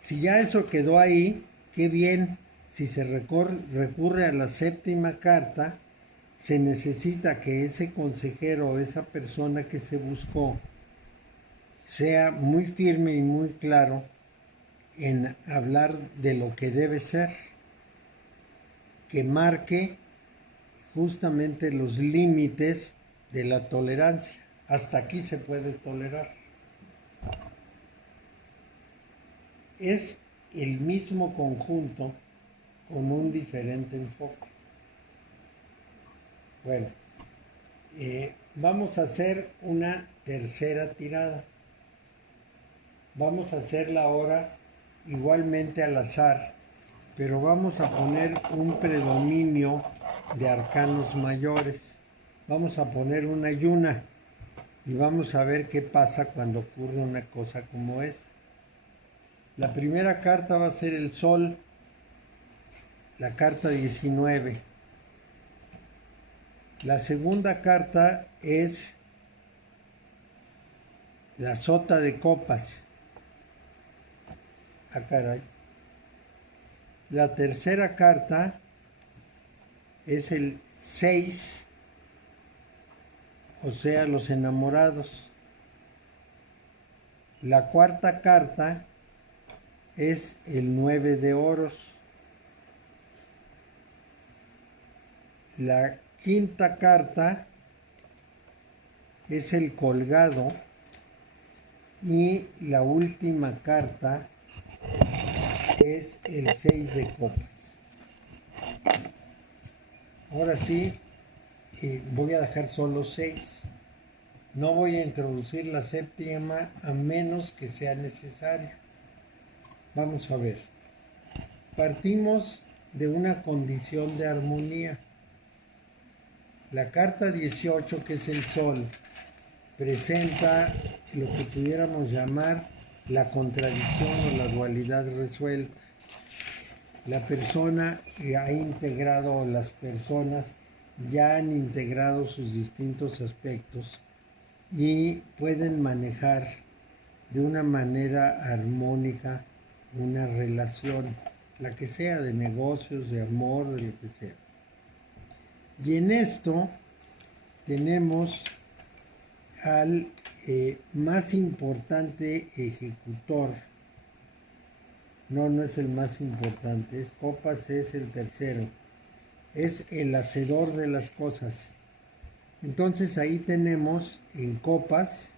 Si ya eso quedó ahí, qué bien. Si se recurre a la 7ª carta, se necesita que ese consejero o esa persona que se buscó sea muy firme y muy claro en hablar de lo que debe ser, que marque justamente los límites de la tolerancia. Hasta aquí se puede tolerar. Es el mismo conjunto con un diferente enfoque. Bueno, vamos a hacer una tercera tirada. Vamos a hacerla ahora igualmente al azar, pero vamos a poner un predominio de arcanos mayores. Vamos a poner una y una y vamos a ver qué pasa cuando ocurre una cosa como esa. La primera carta va a ser el Sol, la carta 19. La segunda carta es la Sota de Copas. Ah, caray. La tercera carta es el 6, o sea, los enamorados. La cuarta carta es el 9 de oros. La quinta carta es el colgado y la última carta es el 6 de copas. Ahora sí, voy a dejar solo 6. No voy a introducir la 7ª a menos que sea necesario. Vamos a ver. Partimos de una condición de armonía. La carta 18, que es el Sol, presenta lo que pudiéramos llamar la contradicción o la dualidad resuelta. La persona que ha integrado, o las personas ya han integrado sus distintos aspectos y pueden manejar de una manera armónica una relación, la que sea, de negocios, de amor, de lo que sea. Y en esto tenemos al más importante ejecutor. No es el más importante, es Copas, es el tercero. Es el hacedor de las cosas. Entonces ahí tenemos en Copas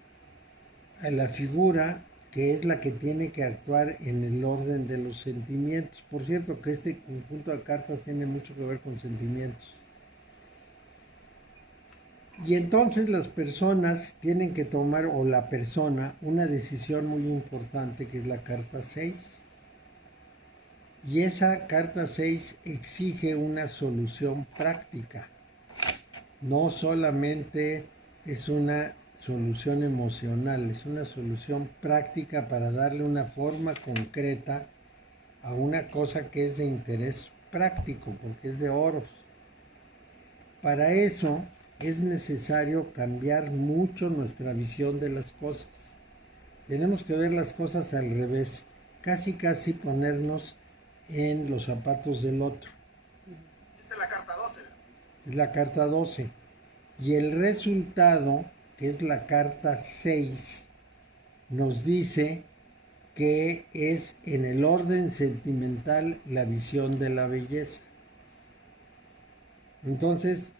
a la figura que es la que tiene que actuar en el orden de los sentimientos. Por cierto que este conjunto de cartas tiene mucho que ver con sentimientos. Y entonces las personas tienen que tomar, o la persona, una decisión muy importante, que es la carta 6. Y esa carta 6 exige una solución práctica. No solamente es una solución emocional, es una solución práctica para darle una forma concreta a una cosa que es de interés práctico, porque es de oros. Para eso es necesario cambiar mucho nuestra visión de las cosas. Tenemos que ver las cosas al revés, casi ponernos en los zapatos del otro. Esta es la carta 12. Es la carta 12. Y el resultado, que es la carta 6, nos dice que es en el orden sentimental la visión de la belleza. Entonces,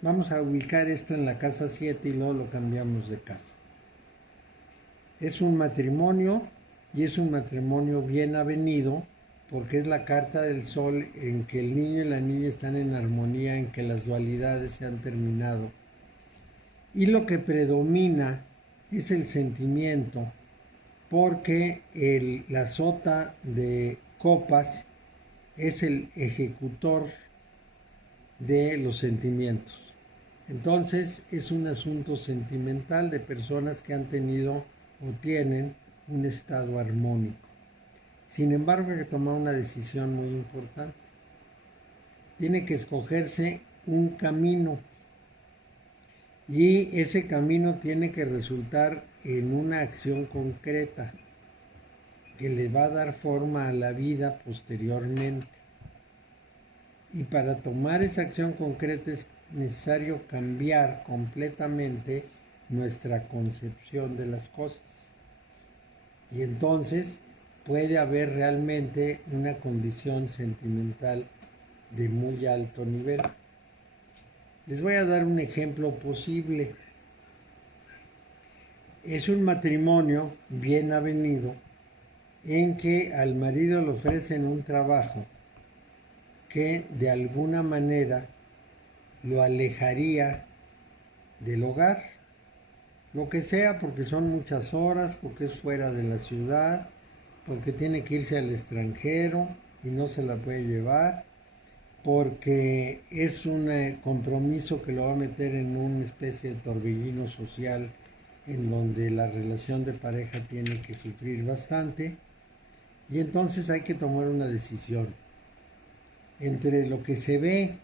vamos a ubicar esto en la casa 7 y luego lo cambiamos de casa. Es un matrimonio y es un matrimonio bien avenido porque es la carta del sol en que el niño y la niña están en armonía, en que las dualidades se han terminado. Y lo que predomina es el sentimiento, porque la sota de copas es el ejecutor de los sentimientos. Entonces es un asunto sentimental de personas que han tenido o tienen un estado armónico. Sin embargo, hay que tomar una decisión muy importante. Tiene que escogerse un camino y ese camino tiene que resultar en una acción concreta que le va a dar forma a la vida posteriormente. Y para tomar esa acción concreta es necesario cambiar completamente nuestra concepción de las cosas. Y entonces puede haber realmente una condición sentimental de muy alto nivel. Les voy a dar un ejemplo posible. Es un matrimonio bien avenido en que al marido le ofrecen un trabajo que de alguna manera lo alejaría del hogar, lo que sea, porque son muchas horas, porque es fuera de la ciudad, porque tiene que irse al extranjero y no se la puede llevar, porque es un compromiso que lo va a meter en una especie de torbellino social en donde la relación de pareja tiene que sufrir bastante, y entonces hay que tomar una decisión entre lo que se ve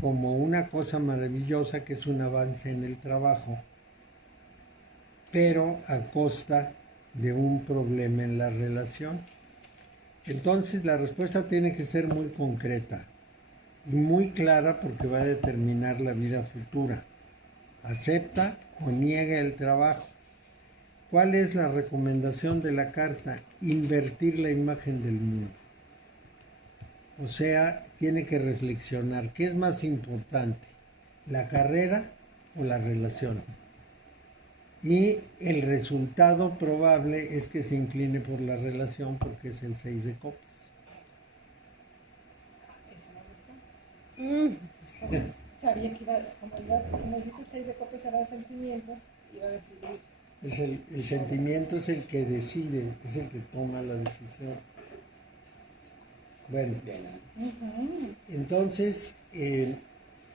como una cosa maravillosa, que es un avance en el trabajo, pero a costa de un problema en la relación. Entonces la respuesta tiene que ser muy concreta y muy clara porque va a determinar la vida futura. ¿Acepta o niega el trabajo? ¿Cuál es la recomendación de la carta? Invertir la imagen del mundo. O sea, tiene que reflexionar, ¿qué es más importante? ¿La carrera o las relaciones? Y el resultado probable es que se incline por la relación porque es el 6 de copas. Eso me gusta. Sabía que como dijiste el 6 de copas era de sentimientos, iba a decidir. El sentimiento es el que decide, es el que toma la decisión. Bueno, entonces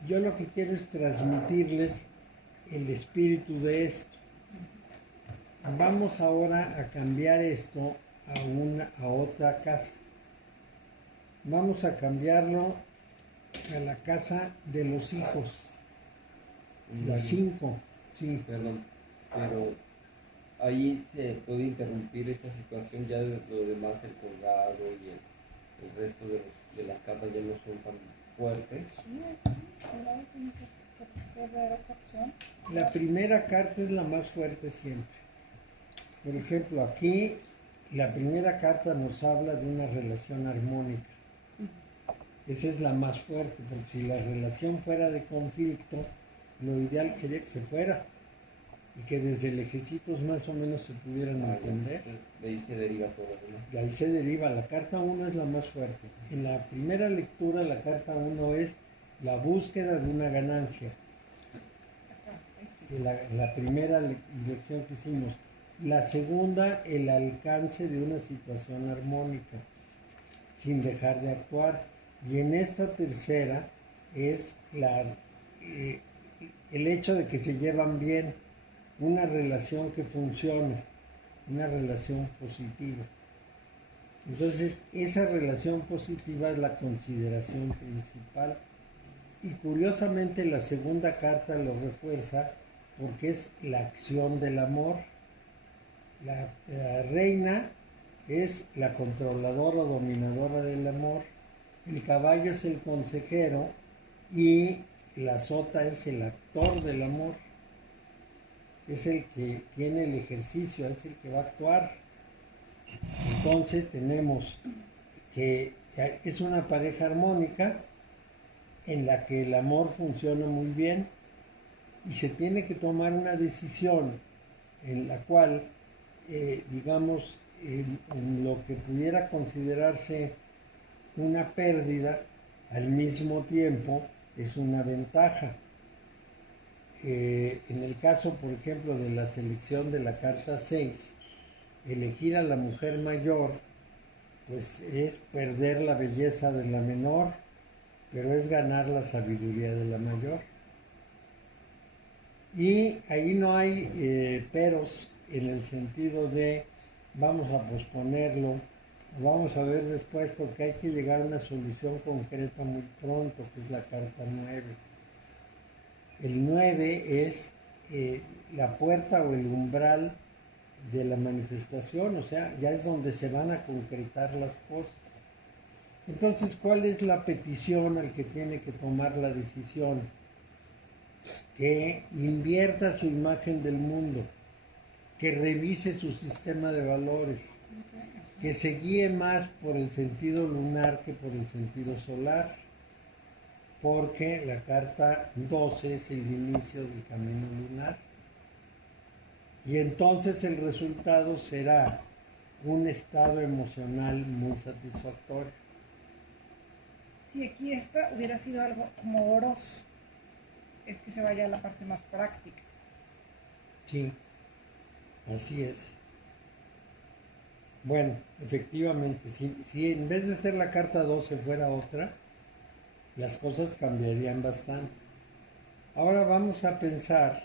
yo lo que quiero es transmitirles el espíritu de esto. Vamos ahora a cambiar esto a otra casa. Vamos a cambiarlo a la casa de los hijos. La 5, sí. Perdón, pero ahí se puede interrumpir esta situación, ya de lo demás, el colgado y el resto de las cartas ya no son tan fuertes. Sí, tiene que ver otra opción. La primera carta es la más fuerte siempre. Por ejemplo, aquí la primera carta nos habla de una relación armónica. Esa es la más fuerte, porque si la relación fuera de conflicto, lo ideal sería que se fuera y que desde lejecitos más o menos se pudieran entender. De ahí se deriva todo, ¿no? De ahí se deriva. La carta 1 es la más fuerte. En la primera lectura, la carta 1 es la búsqueda de una ganancia. La primera lección que hicimos. La segunda, el alcance de una situación armónica. sin dejar de actuar. Y en esta tercera es el hecho de que se llevan bien, una relación que funciona, una relación positiva. Entonces, esa relación positiva es la consideración principal. Y curiosamente la segunda carta lo refuerza porque es la acción del amor. La reina es la controladora o dominadora del amor, el caballo es el consejero y la sota es el actor del amor. Es el que tiene el ejercicio, es el que va a actuar. Entonces tenemos que es una pareja armónica en la que el amor funciona muy bien y se tiene que tomar una decisión en la cual, digamos, en lo que pudiera considerarse una pérdida, al mismo tiempo es una ventaja. En el caso, por ejemplo, de la selección de la carta 6, elegir a la mujer mayor, pues es perder la belleza de la menor, pero es ganar la sabiduría de la mayor. Y ahí no hay peros en el sentido de vamos a posponerlo, vamos a ver después porque hay que llegar a una solución concreta muy pronto, que es la carta 9. El 9 es la puerta o el umbral de la manifestación, o sea, ya es donde se van a concretar las cosas. Entonces, ¿cuál es la petición al que tiene que tomar la decisión? Que invierta su imagen del mundo, que revise su sistema de valores, que se guíe más por el sentido lunar que por el sentido solar, porque la carta 12 es el inicio del camino lunar. Y entonces el resultado será un estado emocional muy satisfactorio. Si aquí esta hubiera sido algo como oros, es que se vaya a la parte más práctica. Sí, así es. Bueno, efectivamente, si en vez de ser la carta 12 fuera otra, las cosas cambiarían bastante. Ahora vamos a pensar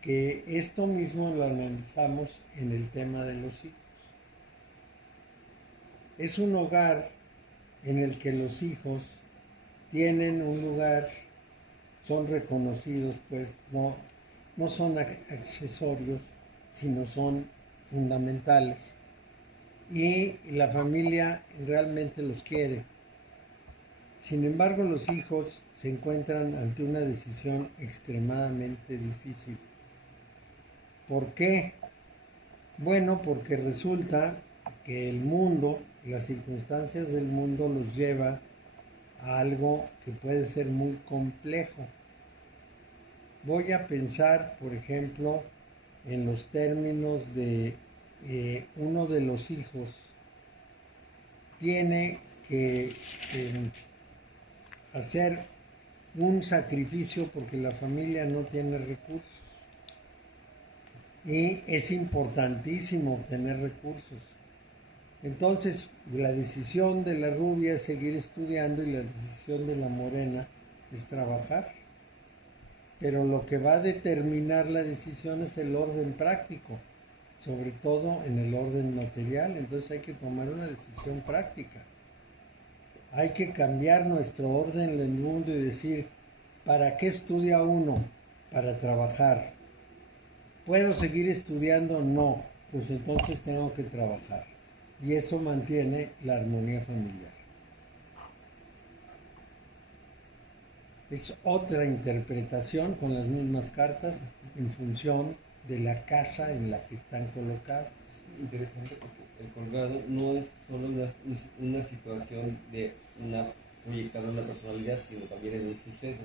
que esto mismo lo analizamos en el tema de los hijos. Es un hogar en el que los hijos tienen un lugar, son reconocidos, pues no son accesorios, sino son fundamentales. Y la familia realmente los quiere. Sin embargo, los hijos se encuentran ante una decisión extremadamente difícil. ¿Por qué? Bueno, porque resulta que el mundo, las circunstancias del mundo los lleva a algo que puede ser muy complejo. Voy a pensar, por ejemplo, en los términos de uno de los hijos tiene que hacer un sacrificio porque la familia no tiene recursos. Y es importantísimo obtener recursos. Entonces, la decisión de la rubia es seguir estudiando y la decisión de la morena es trabajar. Pero lo que va a determinar la decisión es el orden práctico, sobre todo en el orden material. Entonces hay que tomar una decisión práctica. Hay que cambiar nuestro orden en el mundo y decir, ¿para qué estudia uno? Para trabajar. ¿Puedo seguir estudiando? No. Pues entonces tengo que trabajar. Y eso mantiene la armonía familiar. Es otra interpretación con las mismas cartas en función de la casa en la que están colocadas. Interesante porque el colgado no es solo una situación de una proyectada una personalidad, sino también en un suceso.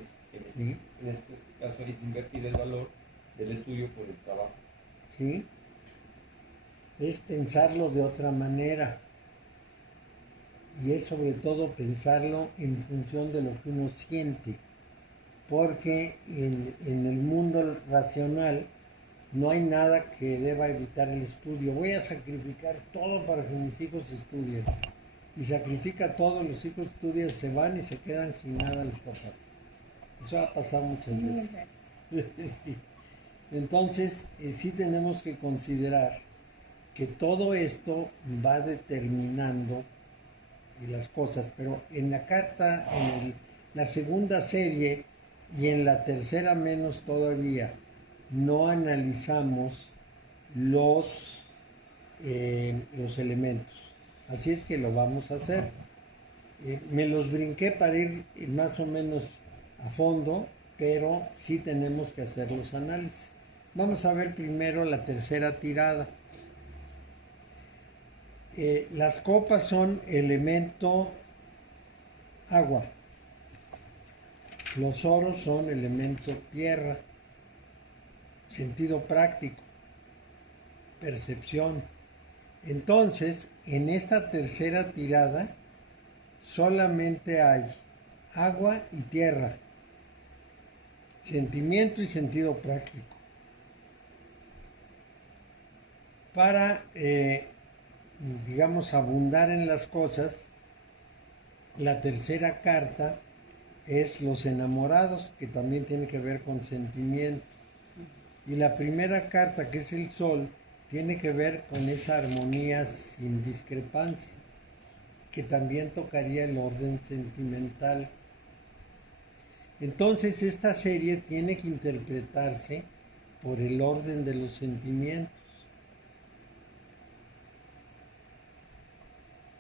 En este caso es invertir el valor del estudio por el trabajo. ¿Sí? Es pensarlo de otra manera. Y es sobre todo pensarlo en función de lo que uno siente. Porque en el mundo racional no hay nada que deba evitar el estudio. Voy a sacrificar todo para que mis hijos estudien. y sacrifica a todos, los hijos estudian, se van y se quedan sin nada los papás. Eso ha pasado muchas veces. Sí. Entonces, sí tenemos que considerar que todo esto va determinando las cosas, pero en la carta, la segunda serie y en la tercera menos todavía, no analizamos los elementos. Así es que lo vamos a hacer. Me los brinqué para ir más o menos a fondo, pero sí tenemos que hacer los análisis. Vamos a ver primero la tercera tirada. Las copas son elemento agua. Los oros son elemento tierra. Sentido práctico. Percepción. Entonces, en esta tercera tirada solamente hay agua y tierra. Sentimiento y sentido práctico. Para, digamos, abundar en las cosas, la tercera carta es los enamorados, que también tiene que ver con sentimiento. Y la primera carta, que es el sol, tiene que ver con esa armonía sin discrepancia, que también tocaría el orden sentimental. Entonces esta serie tiene que interpretarse por el orden de los sentimientos.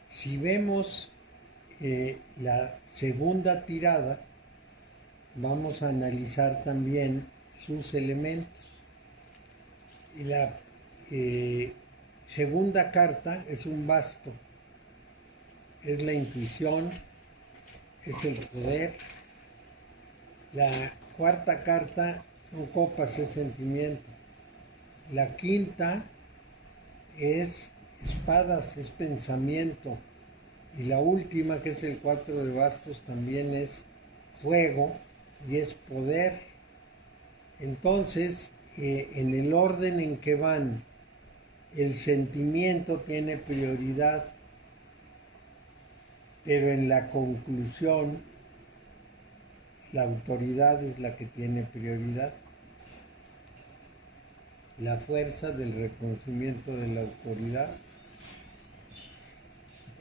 Si vemos la segunda tirada, vamos a analizar también sus elementos. Y la segunda carta es un basto, es la intuición, es el poder. La cuarta carta son copas, es sentimiento. La quinta es espadas, es pensamiento. Y la última, que es el 4 de bastos, también es fuego y es poder. Entonces, en el orden en que van, el sentimiento tiene prioridad, pero en la conclusión, la autoridad es la que tiene prioridad. La fuerza del reconocimiento de la autoridad.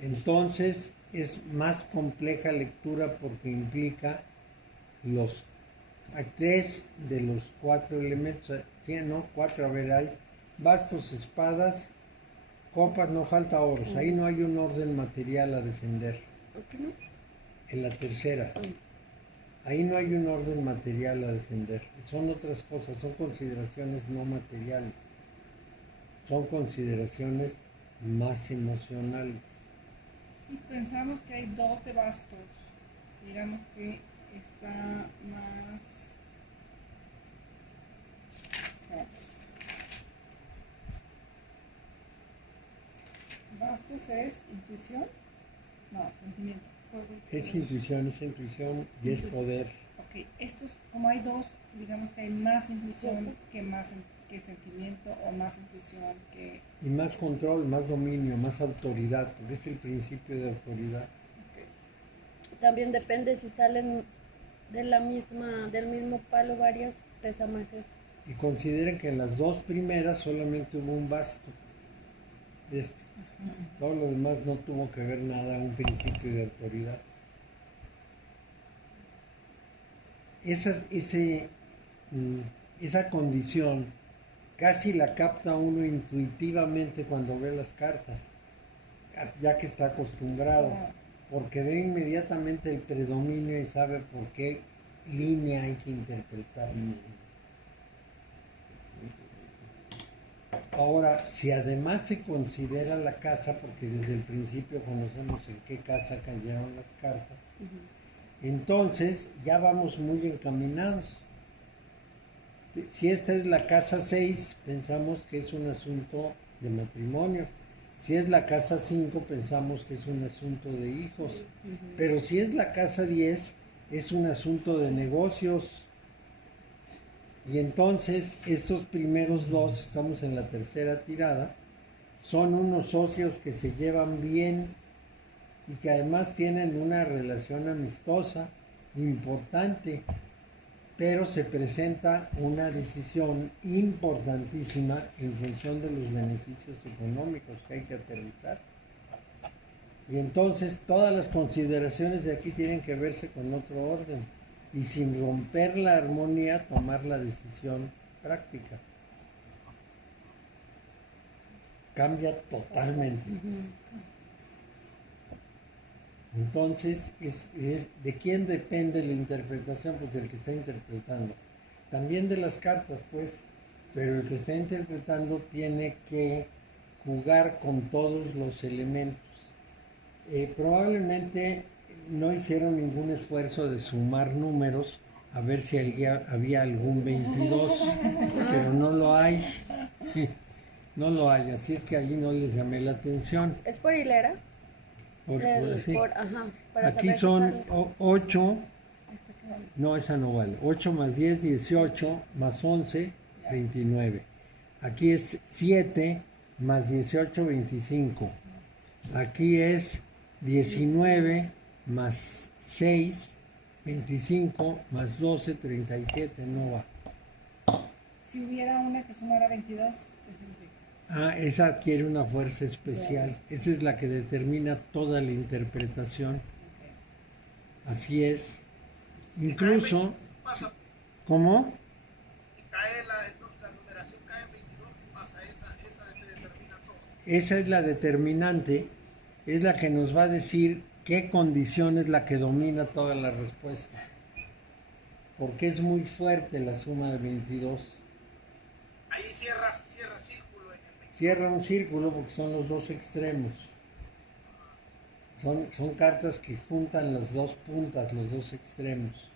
Entonces, es más compleja lectura porque implica los 3 de los 4 elementos, ¿sí, no? 4, a ver, hay bastos, espadas, copas, no falta oros. Ahí no hay un orden material a defender. ¿Por qué no? En la tercera. Ahí no hay un orden material a defender. Son otras cosas, son consideraciones no materiales. Son consideraciones más emocionales. Si pensamos que hay 12 bastos, digamos que está más... Bastos es intuición, no, sentimiento. Es intuición y es poder. Ok, estos, como hay dos, digamos que hay más intuición que sentimiento, o más intuición que... Y más control, más dominio, más autoridad, porque es el principio de autoridad. Okay. También depende si salen del mismo palo varias, pesa más eso. Y consideren que en las 2 primeras solamente hubo un basto. Todo lo demás no tuvo que ver nada, un principio de autoridad. Esa condición casi la capta uno intuitivamente cuando ve las cartas, ya que está acostumbrado, porque ve inmediatamente el predominio y sabe por qué línea hay que interpretar. Ahora, si además se considera la casa, porque desde el principio conocemos en qué casa cayeron las cartas, entonces ya vamos muy encaminados. Si esta es la casa 6, pensamos que es un asunto de matrimonio. Si es la casa 5, pensamos que es un asunto de hijos. Pero si es la casa 10, es un asunto de negocios. Y entonces, esos primeros 2, estamos en la tercera tirada, son unos socios que se llevan bien, y que además tienen una relación amistosa importante, pero se presenta una decisión importantísima en función de los beneficios económicos que hay que aterrizar. Y entonces todas las consideraciones de aquí tienen que verse con otro orden y sin romper la armonía tomar la decisión práctica. Cambia totalmente. Entonces, ¿de quién depende la interpretación? Pues del que está interpretando. También de las cartas, pues, pero el que está interpretando tiene que jugar con todos los elementos. Probablemente no hicieron ningún esfuerzo de sumar números a ver si había algún 22, pero no lo hay. No lo hay, así es que allí no les llamé la atención. ¿Es por hilera? Sí. Para Aquí saber son qué sale. 8, Este que vale. no, esa no vale. 8 más 10, 18, más 11, 29. Aquí es 7 más 18, 25. Aquí es 19 más 6, 25 más 12, 37, no va. Si hubiera una que sumara 22, ¿qué significa? Ah, esa adquiere una fuerza especial. Esa es la que determina toda la interpretación. Así es. Incluso, ¿cómo? Cae la numeración cae en 22, ¿qué pasa? Esa determina todo. Esa es la determinante, es la que nos va a decir qué condición es la que domina toda la respuesta. Porque es muy fuerte la suma de 22. Ahí cierra círculo en el 22. Cierra un círculo porque son los dos extremos. Son cartas que juntan las dos puntas, los dos extremos.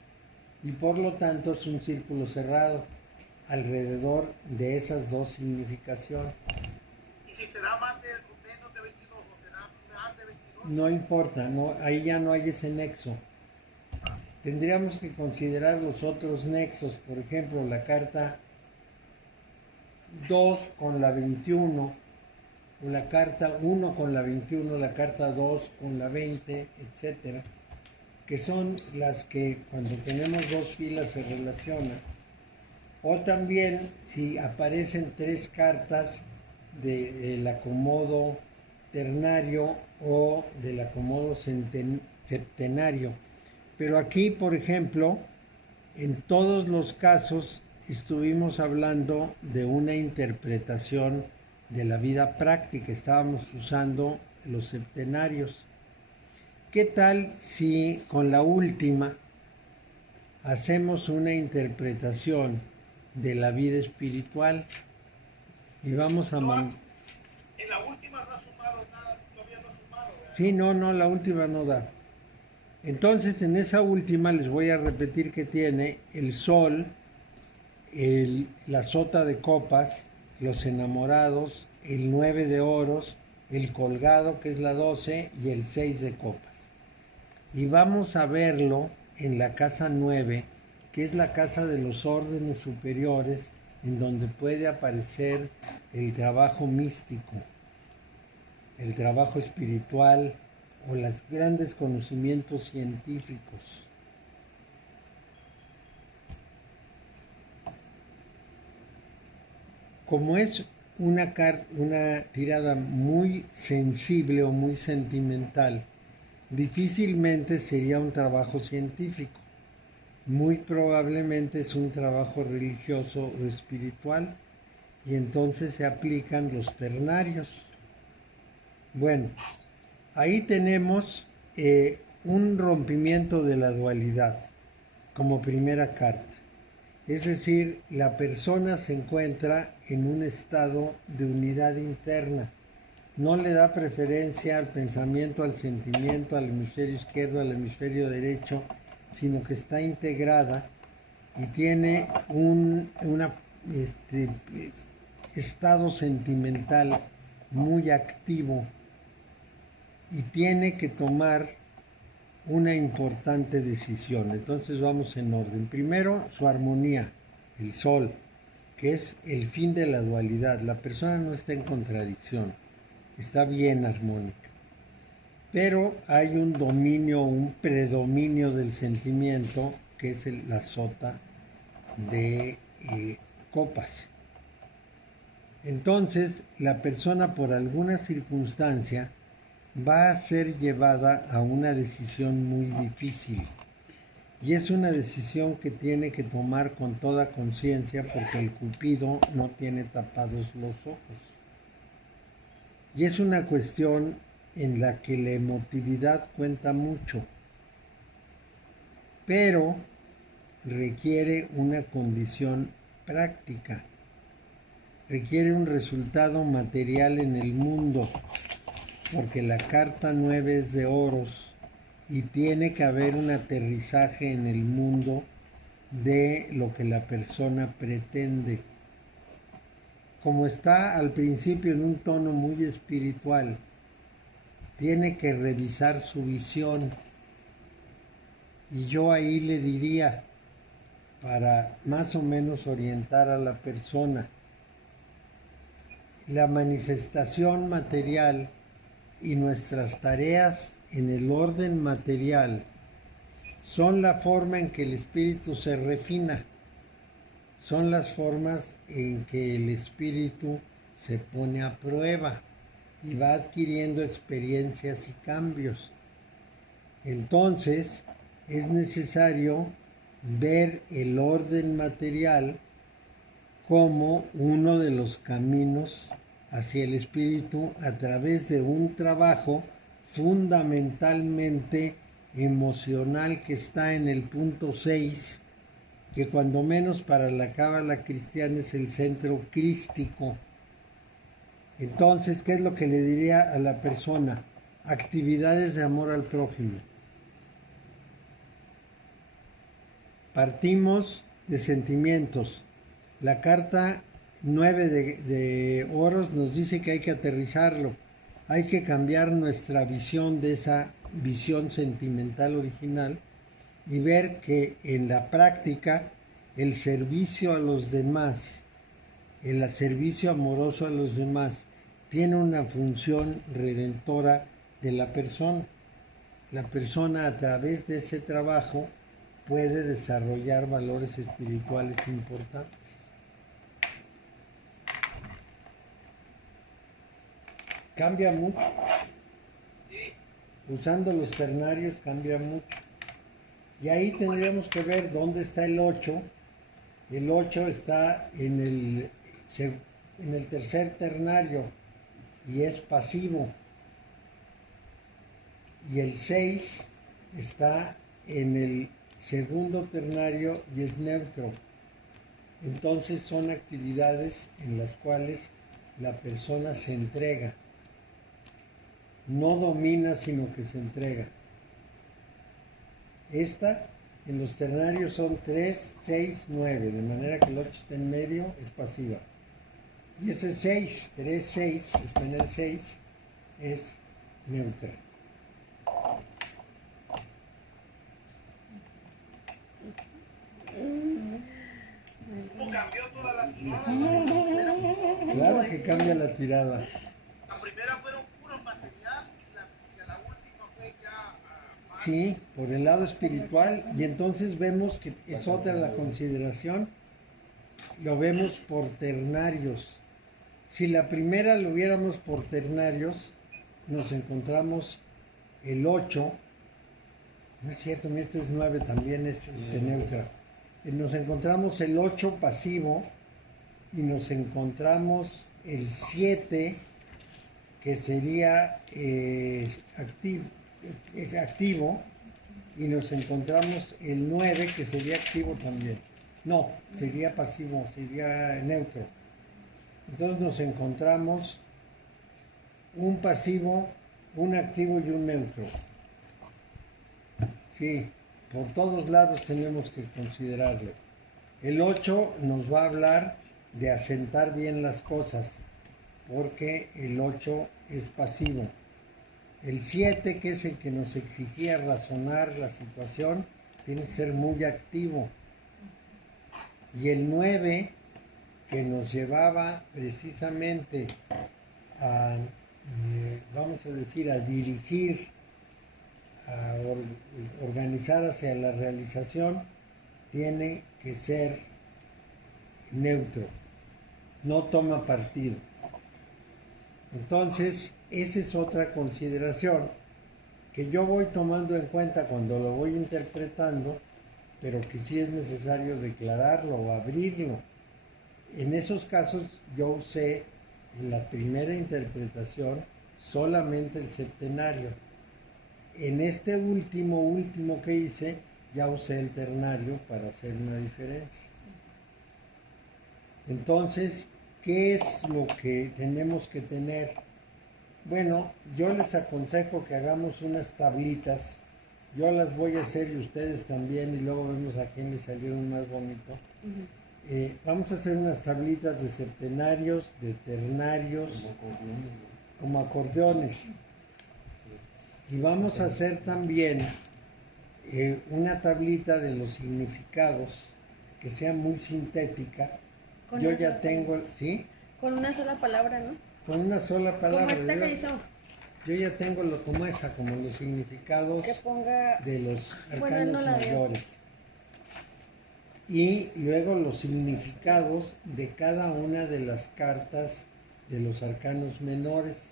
Y por lo tanto es un círculo cerrado alrededor de esas dos significaciones. Y si te da menos de 22 o te da más de 22, No importa, no, ahí ya no hay ese nexo. Tendríamos que considerar los otros nexos, por ejemplo, la carta 2 con la 21, o la carta 1 con la 21, la carta 2 con la 20, etcétera, que son las que cuando tenemos dos filas se relacionan. O también si aparecen tres cartas del acomodo ternario o del acomodo septenario. Pero aquí, por ejemplo, en todos los casos estuvimos hablando de una interpretación de la vida práctica, estábamos usando los septenarios. ¿Qué tal si con la última hacemos una interpretación de la vida espiritual y vamos a en la última no ha sumado nada, todavía no ha sumado, ¿verdad? Sí, no, la última no da. Entonces, en esa última les voy a repetir que tiene el sol, la sota de copas, los enamorados, el 9 de oros, el colgado, que es la 12, y el 6 de copas. Y vamos a verlo en la casa 9, que es la casa de los órdenes superiores, en donde puede aparecer el trabajo místico, el trabajo espiritual o los grandes conocimientos científicos. Como es una tirada muy sensible o muy sentimental, difícilmente sería un trabajo científico. Muy probablemente es un trabajo religioso o espiritual y entonces se aplican los ternarios. Bueno, ahí tenemos un rompimiento de la dualidad como primera carta. Es decir, la persona se encuentra en un estado de unidad interna. No le da preferencia al pensamiento, al sentimiento, al hemisferio izquierdo, al hemisferio derecho, sino que está integrada y tiene un estado sentimental muy activo y tiene que tomar una importante decisión. Entonces vamos en orden. Primero, su armonía, el sol, que es el fin de la dualidad. La persona no está en contradicción, está bien armónica. Pero hay un dominio, un predominio del sentimiento, que es la sota de copas. Entonces, la persona por alguna circunstancia va a ser llevada a una decisión muy difícil. Y es una decisión que tiene que tomar con toda conciencia, porque el Cupido no tiene tapados los ojos. Y es una cuestión en la que la emotividad cuenta mucho, pero requiere una condición práctica, requiere un resultado material en el mundo, porque la carta 9 es de oros y tiene que haber un aterrizaje en el mundo de lo que la persona pretende. Como está al principio en un tono muy espiritual, tiene que revisar su visión. Y yo ahí le diría, para más o menos orientar a la persona, la manifestación material y nuestras tareas en el orden material son la forma en que el espíritu se refina, son las formas en que el espíritu se pone a prueba y va adquiriendo experiencias y cambios. Entonces, es necesario ver el orden material como uno de los caminos hacia el espíritu a través de un trabajo fundamentalmente emocional que está en el punto 6, que cuando menos para la cábala cristiana es el centro crístico. Entonces, ¿qué es lo que le diría a la persona? Actividades de amor al prójimo. Partimos de sentimientos. La carta 9 de oros nos dice que hay que aterrizarlo. Hay que cambiar nuestra visión de esa visión sentimental original y ver que en la práctica el servicio a los demás, el servicio amoroso a los demás, tiene una función redentora de la persona. La persona a través de ese trabajo puede desarrollar valores espirituales importantes. Cambia mucho. Usando los ternarios cambia mucho. Y ahí tendríamos que ver dónde está el 8. El 8 está en el tercer ternario y es pasivo. Y el 6 está en el segundo ternario y es neutro. Entonces son actividades en las cuales la persona se entrega. No domina, sino que se entrega. Esta, en los ternarios son 3, 6, 9, de manera que el 8 está en medio, es pasiva. Y ese 6, 3, 6, está en el 6, es neutra. ¿Cómo cambió toda la tirada? Claro que cambia la tirada. La primera fueron puro material y la última fue ya más. Sí, por el lado espiritual. Y entonces vemos que es otra la consideración. Lo vemos por ternarios. Si la primera lo viéramos por ternarios, nos encontramos el 8. No es cierto, este es 9, también es neutra. Nos encontramos el 8 pasivo y nos encontramos el 7 que sería activo y nos encontramos el 9 que sería activo también. No, sería pasivo, sería neutro. Entonces nos encontramos un pasivo, un activo y un neutro. Sí, por todos lados tenemos que considerarlo. El 8 nos va a hablar de asentar bien las cosas, porque el 8 es pasivo. El 7, que es el que nos exigía razonar la situación, tiene que ser muy activo. Y el 9, que nos llevaba precisamente a, vamos a decir, a dirigir organizar hacia la realización, tiene que ser neutro, no toma partido. Entonces, esa es otra consideración que yo voy tomando en cuenta cuando lo voy interpretando, pero que sí es necesario declararlo o abrirlo. En esos casos yo usé en la primera interpretación solamente el septenario. En este último que hice, ya usé el ternario para hacer una diferencia. Entonces, ¿qué es lo que tenemos que tener? Bueno, yo les aconsejo que hagamos unas tablitas. Yo las voy a hacer y ustedes también, y luego vemos a quién le salieron más bonito. Vamos a hacer unas tablitas de septenarios, de ternarios, como acordeones. Y vamos a hacer también una tablita de los significados que sea muy sintética. Yo ya tengo, ¿sí? Con una sola palabra, ¿no? Con una sola palabra. Como esta que hizo. Yo ya tengo como los significados Que ponga... de los Bueno, arcanos no la dio. mayores. Y luego los significados de cada una de las cartas de los arcanos menores.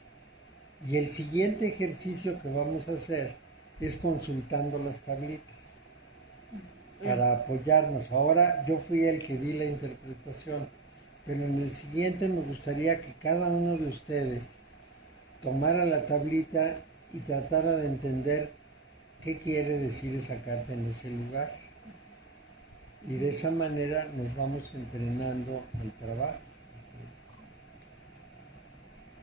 Y el siguiente ejercicio que vamos a hacer es consultando las tablitas para apoyarnos. Ahora yo fui el que di la interpretación, pero en el siguiente me gustaría que cada uno de ustedes tomara la tablita y tratara de entender qué quiere decir esa carta en ese lugar. Y de esa manera nos vamos entrenando al trabajo.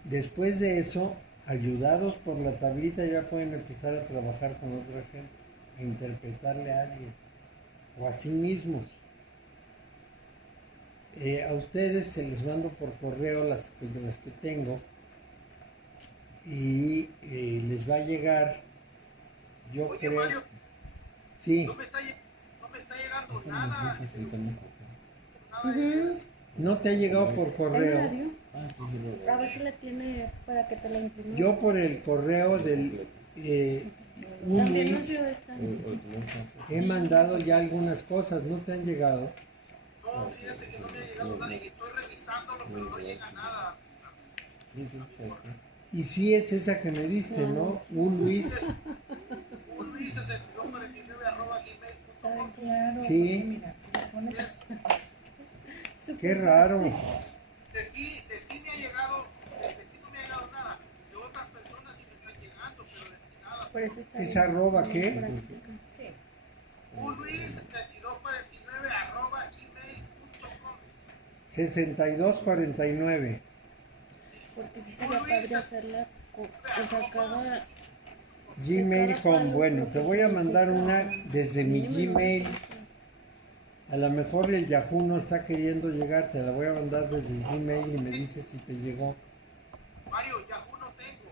Después de eso, ayudados por la tablita, ya pueden empezar a trabajar con otra gente, a interpretarle a alguien o a sí mismos. A ustedes se les mando por correo las que tengo y les va a llegar, yo Oye, creo. Mario, Sí. no me está llegando nada. Nada Ujú. No te ha llegado por Él me la correo. dio. A ver si la tiene para que te la imprima. Yo por el correo del También nos Luis dio esta. he mandado ya algunas cosas, ¿no te han llegado? No, fíjate que no me ha llegado nada y estoy revisándolo, pero no llega nada. Y sí es esa que me diste, ¿no? Un Luis. Un Luis 6249@gmail.com. Claro, Sí. porque mira, si le pones Qué raro. De aquí me ha llegado, de aquí no me ha llegado nada. De otras personas sí me están llegando, pero de aquí nada. Por eso está ¿Es bien. arroba Bien qué? práctica. Un Luis 2249@gmail.com. 6249. Porque si sería padre hacerla, o sea, cada... Gmail.com. Bueno, te voy a mandar una desde mi Gmail. A lo mejor el Yahoo no está queriendo llegar, te la voy a mandar desde el Gmail y me dices si te llegó. Mario, Yahoo no tengo.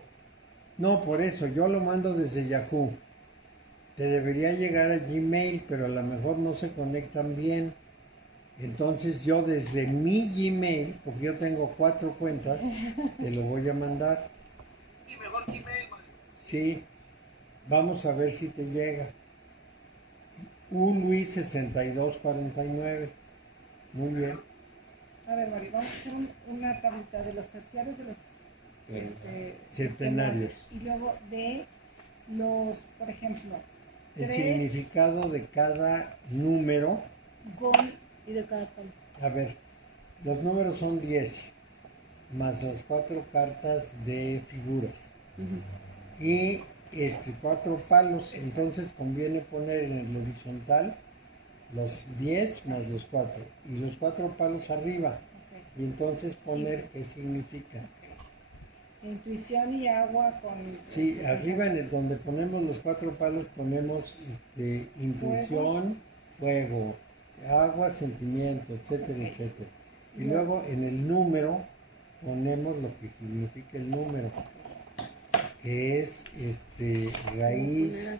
No, por eso, yo lo mando desde Yahoo. Te debería llegar a Gmail, pero a lo mejor no se conectan bien. Entonces yo desde mi Gmail, porque yo tengo 4 cuentas, te lo voy a mandar. Y mejor Gmail, Mario. Sí, vamos a ver si te llega. Un Luis 6249. Muy bien. A ver, Mario, vamos a hacer una tablita de los terciarios de los Septenarios. Y luego de los, por ejemplo, El 3 significado de cada número. con Y de cada palo. A ver, los números son 10, más las 4 cartas de figuras. Y 4 palos, entonces conviene poner en el horizontal los 10 más los 4 y los 4 palos arriba. ok, Y entonces poner qué significa. intuición y agua con... Sí, arriba donde ponemos los 4 palos ponemos intuición, fuego, agua, sentimiento, etcétera, Ok. etcétera. Y luego en el número ponemos lo que significa el número, que es raíz,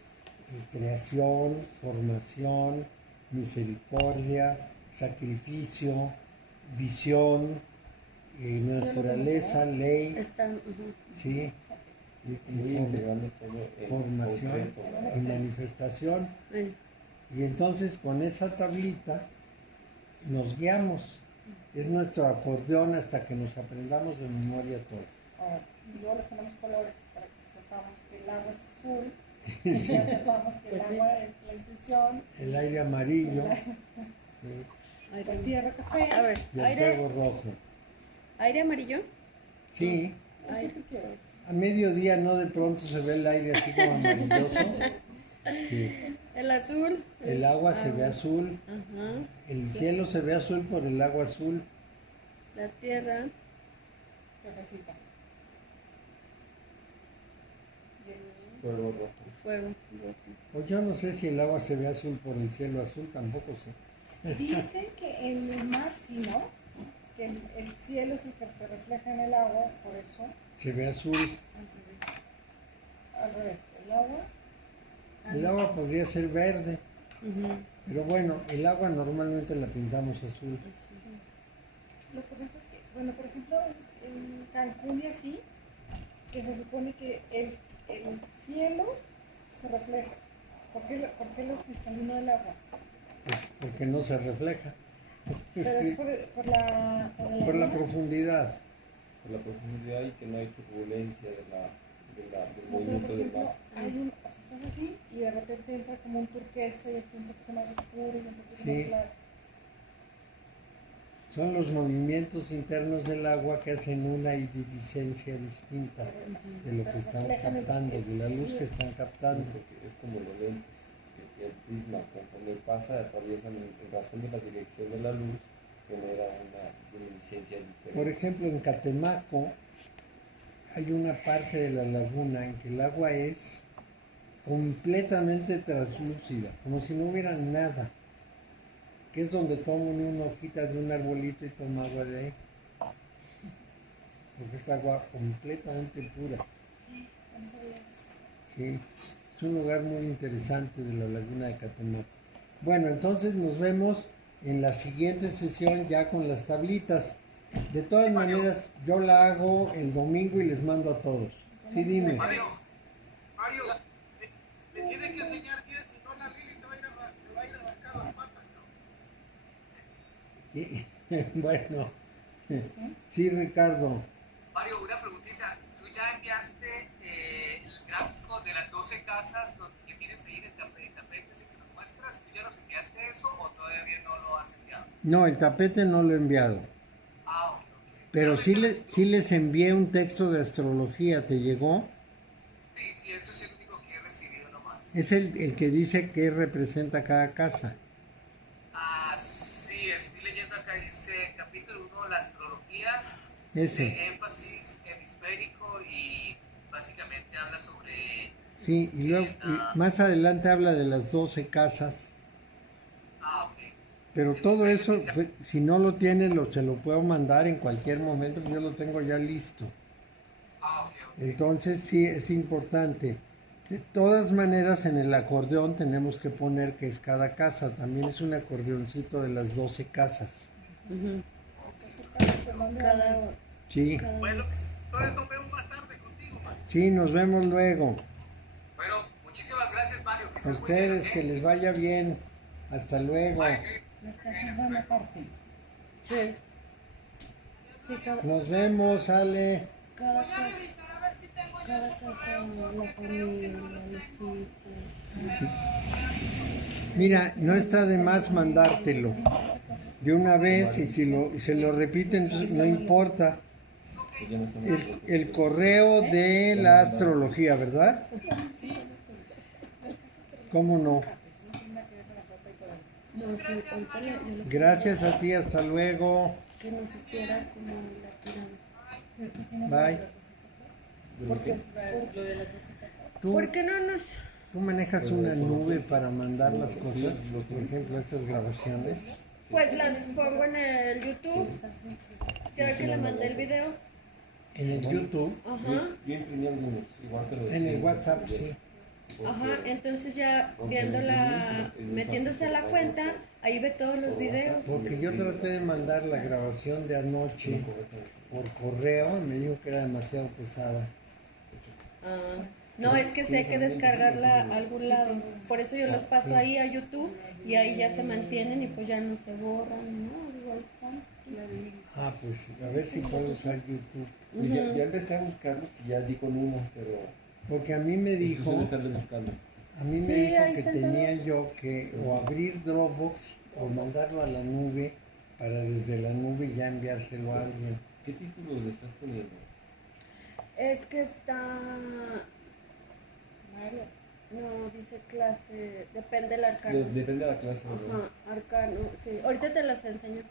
creación, formación, misericordia, sacrificio, visión, naturaleza, ley, Están, ¿sí? Muy integrando todo en formación concreto, y ¿verdad? manifestación. Eh, Y entonces con esa tablita nos guiamos. Es nuestro acordeón hasta que nos aprendamos de memoria todo. Ahora, y luego le ponemos colores para que sepamos que el agua es azul, y ya sepamos que Pues el sí. agua es la intuición, El aire amarillo, la aire, tierra café. a ver, y el aire, fuego rojo. aire amarillo. Sí, ¿Qué tú quieres? a mediodía no de pronto se ve el aire así como amarilloso. Sí. El azul. El agua se ve azul, Ajá. el cielo se ve azul por el agua azul. La tierra. Cafecita. Y el Fuego rojo. Fuego rojo. O yo no sé si el agua se ve azul por el cielo azul, tampoco sé. dicen que en el mar sí, ¿no? Que el cielo es el que se refleja en el agua, por eso, Se ve azul. al revés, el agua, El agua podría ser verde, Ujú. pero bueno, el agua normalmente la pintamos azul. lo que pasa es que, bueno, por ejemplo, en Cancún y así, que se supone que el cielo se refleja. ¿Por qué lo cristalino del agua? Pues porque no se refleja. Pero es por la Por la luna. profundidad. Por la profundidad y que no hay turbulencia del No, pero por movimiento del ejemplo, mar. hay un, o sea, estás así y de repente entra como un turquesa y aquí un poquito más oscuro y un poquito Sí. más claro. Son los movimientos internos del agua que hacen una iridiscencia distinta de lo que están captando, de la luz que están Sí, captando. porque es como los lentes, que el prisma conforme pasa atraviesan en razón de la dirección de la luz, genera una luminiscencia diferente. Por ejemplo, en Catemaco hay una parte de la laguna en que el agua es completamente translúcida, como si no hubiera nada, que es donde toman una hojita de un arbolito y toma agua de ahí, porque es agua completamente pura. No sabía eso. Sí, es un lugar muy interesante de la laguna de Catemaco. Bueno, entonces nos vemos en la siguiente sesión ya con las tablitas. De todas maneras, yo la hago el domingo y les mando a todos. Sí, dime. Mario, me tiene que enseñar bien, si no la Lili te va a ir a arrancar las patas, ¿no? Y- bueno, sí, Ricardo. Mario, una preguntita. ¿Tú ya enviaste el gráfico de las 12 casas que tienes ahí de tapetes y que nos muestras? ¿Tú ya nos enviaste eso o todavía no lo has enviado? No, el tapete no lo he enviado, Ah, ok. pero sí, sí les envié un texto de astrología. ¿Te llegó? Sí, eso es el único que he recibido nomás. Es el que dice qué representa cada casa. Sí, estoy leyendo acá, dice capítulo 1, la astrología, Ese. de énfasis hemisférico y básicamente habla sobre... Sí, y luego y más adelante habla de las 12 casas. Ok. Pero todo eso, pues, si no lo tienen, se lo puedo mandar en cualquier momento, yo lo tengo ya listo. Ok. Entonces sí es importante. De todas maneras, en el acordeón tenemos que poner que es cada casa. También es un acordeoncito de las 12 casas. Ujú. Entonces, ¿en dónde Cada, andan? Sí, cada- Bueno, entonces nos vemos más tarde contigo, man. sí, nos vemos luego. Bueno, muchísimas gracias, Mario. Que A estés muy ustedes, bien, que les vaya bien. Hasta luego. Bye. Las casas van aparte. Sí. Sí, Nos vemos, Ale. cada Voy a casa, revisar a ver si tengo yo cada ese casa, correo la porque creo que familia, no lo los tengo. hijos. Pero te aviso. Mira, no está de más mandártelo de una vez y si se lo repiten, no importa. Que ya no estamos El correo de la astrología, ¿verdad? ¿Cómo no? No, sí, póntale, yo lo Gracias a ti, hasta luego. que nos hiciera como la tirada. Bye. ¿Tú, ¿Por qué no nos...? tú manejas una nube para mandar las cosas? Por ejemplo, estas grabaciones. Pues las pongo en el YouTube, ya que le mandé el video. En el YouTube, Ajá, Yo imprimí algunos, igual te lo en el escribo. WhatsApp, sí. ajá, entonces ya metiéndose a la cuenta, ahí ve todos los videos. Porque yo traté de mandar la grabación de anoche por correo y me dijo que era demasiado pesada. Ah, no, es que sí hay que descargarla a algún lado. Por eso yo los paso ahí a YouTube y ahí ya se mantienen y pues ya no se borran, ¿no? Digo, ahí están. Ah, pues a ver si puedo usar YouTube. Y ya empecé a buscarlos y ya di con uno, pero Porque a mí me dijo, suele estarle buscando. a mí me Sí, dijo ahí que están tenía todos. yo que o abrir Dropbox o mandarlo a la nube para desde la nube ya enviárselo a alguien. ¿Qué título le estás poniendo? Es que está... Mario. No, dice clase, depende del arcano. Depende de la clase, ¿verdad? Ajá, arcano, sí. Ahorita te las enseño.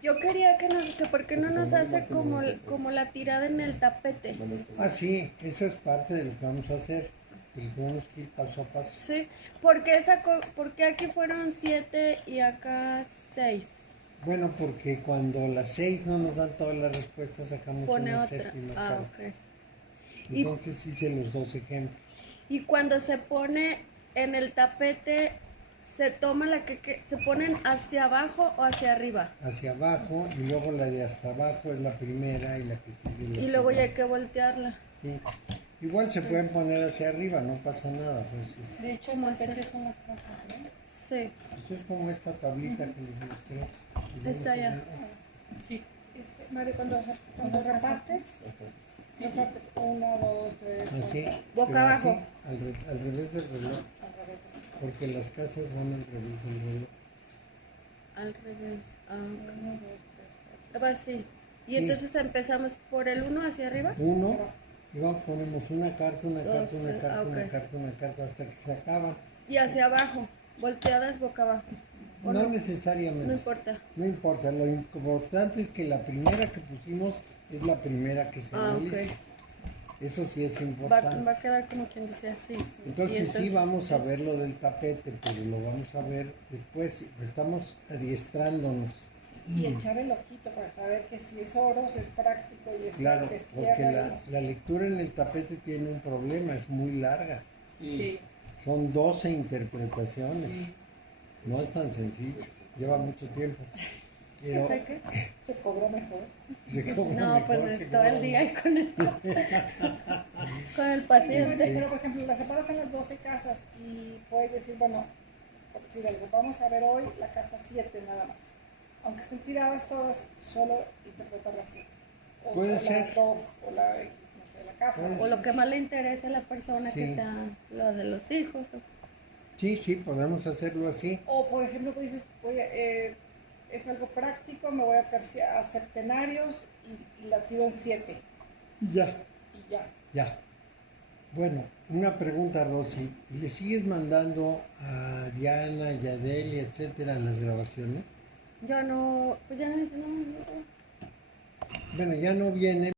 Yo quería que ¿por qué no nos hace como la tirada en el tapete? Ah, sí, eso es parte de lo que vamos a hacer, pero tenemos que ir paso a paso. Sí, porque aquí fueron 7 y acá 6. Bueno, porque cuando las 6 no nos dan todas las respuestas, sacamos Pone una otra. séptima Ah, carta. ok. Y- Entonces hice los dos ejemplos. Y cuando se pone en el tapete, se toma se ponen hacia abajo o hacia arriba. Hacia abajo y luego la de hasta abajo es la primera y la que sigue la Y luego ya hay segunda. que voltearla. Sí. Igual se pueden poner hacia arriba, no pasa nada. Pues De hecho, ¿Cómo el tapete hacer? son las casas, ¿no? Sí. es como esta tablita que les mostré. Está ya. Sí. Mario, cuando repartes, repartes 1, 2, 3, Así, Boca pero abajo. así, al revés del reloj, al revés. porque las casas van al revés del reloj. Al revés. Ah, 1, 2, 3, va así. Y Sí. entonces empezamos por el 1 hacia arriba. Uno, y vamos, ponemos una carta, una Dos, carta, una tres, carta, una ok. carta, una carta, hasta que se acaban. Y hacia abajo. Volteadas boca abajo. ¿O No no? necesariamente. No importa. No importa, lo importante es que la primera que pusimos es la primera que se Ah, analiza. ok. Eso sí es Va importante. a quedar como quien dice así. Entonces sí Y vamos a es- ver lo del tapete, pero lo vamos a ver después. Estamos adiestrándonos. y echar el ojito para saber que si es oro, si es práctico y es Claro, que es porque tierra, y la, no sé. la lectura en el tapete tiene un problema, es muy larga. Sí. Son 12 interpretaciones. No es tan sencillo, lleva mucho tiempo. Pero ¿Sabe qué? Se cobra mejor. se cobra No, mejor, pues se de todo cobra el día más. y con el paciente. Pero, por ejemplo, las separas en las 12 casas y puedes decir, bueno, por decir algo, vamos a ver hoy la casa 7 nada más. Aunque estén tiradas todas, solo interpretar las 7. Puede o ser. La 2, o la X, no sé, la casa. Puede O lo que más le interese a la persona, Sí. que sea lo de los hijos. Sí, sí, podemos hacerlo así. O, por ejemplo, pues dices, oye, es algo práctico, me voy a septenarios y la tiro en 7. Ya, Y ya. ya. Bueno, una pregunta, Rosy. ¿Le sigues mandando a Diana, Yadeli, etcétera, las grabaciones? Yo no, pues ya no, Bueno, ya no vienen.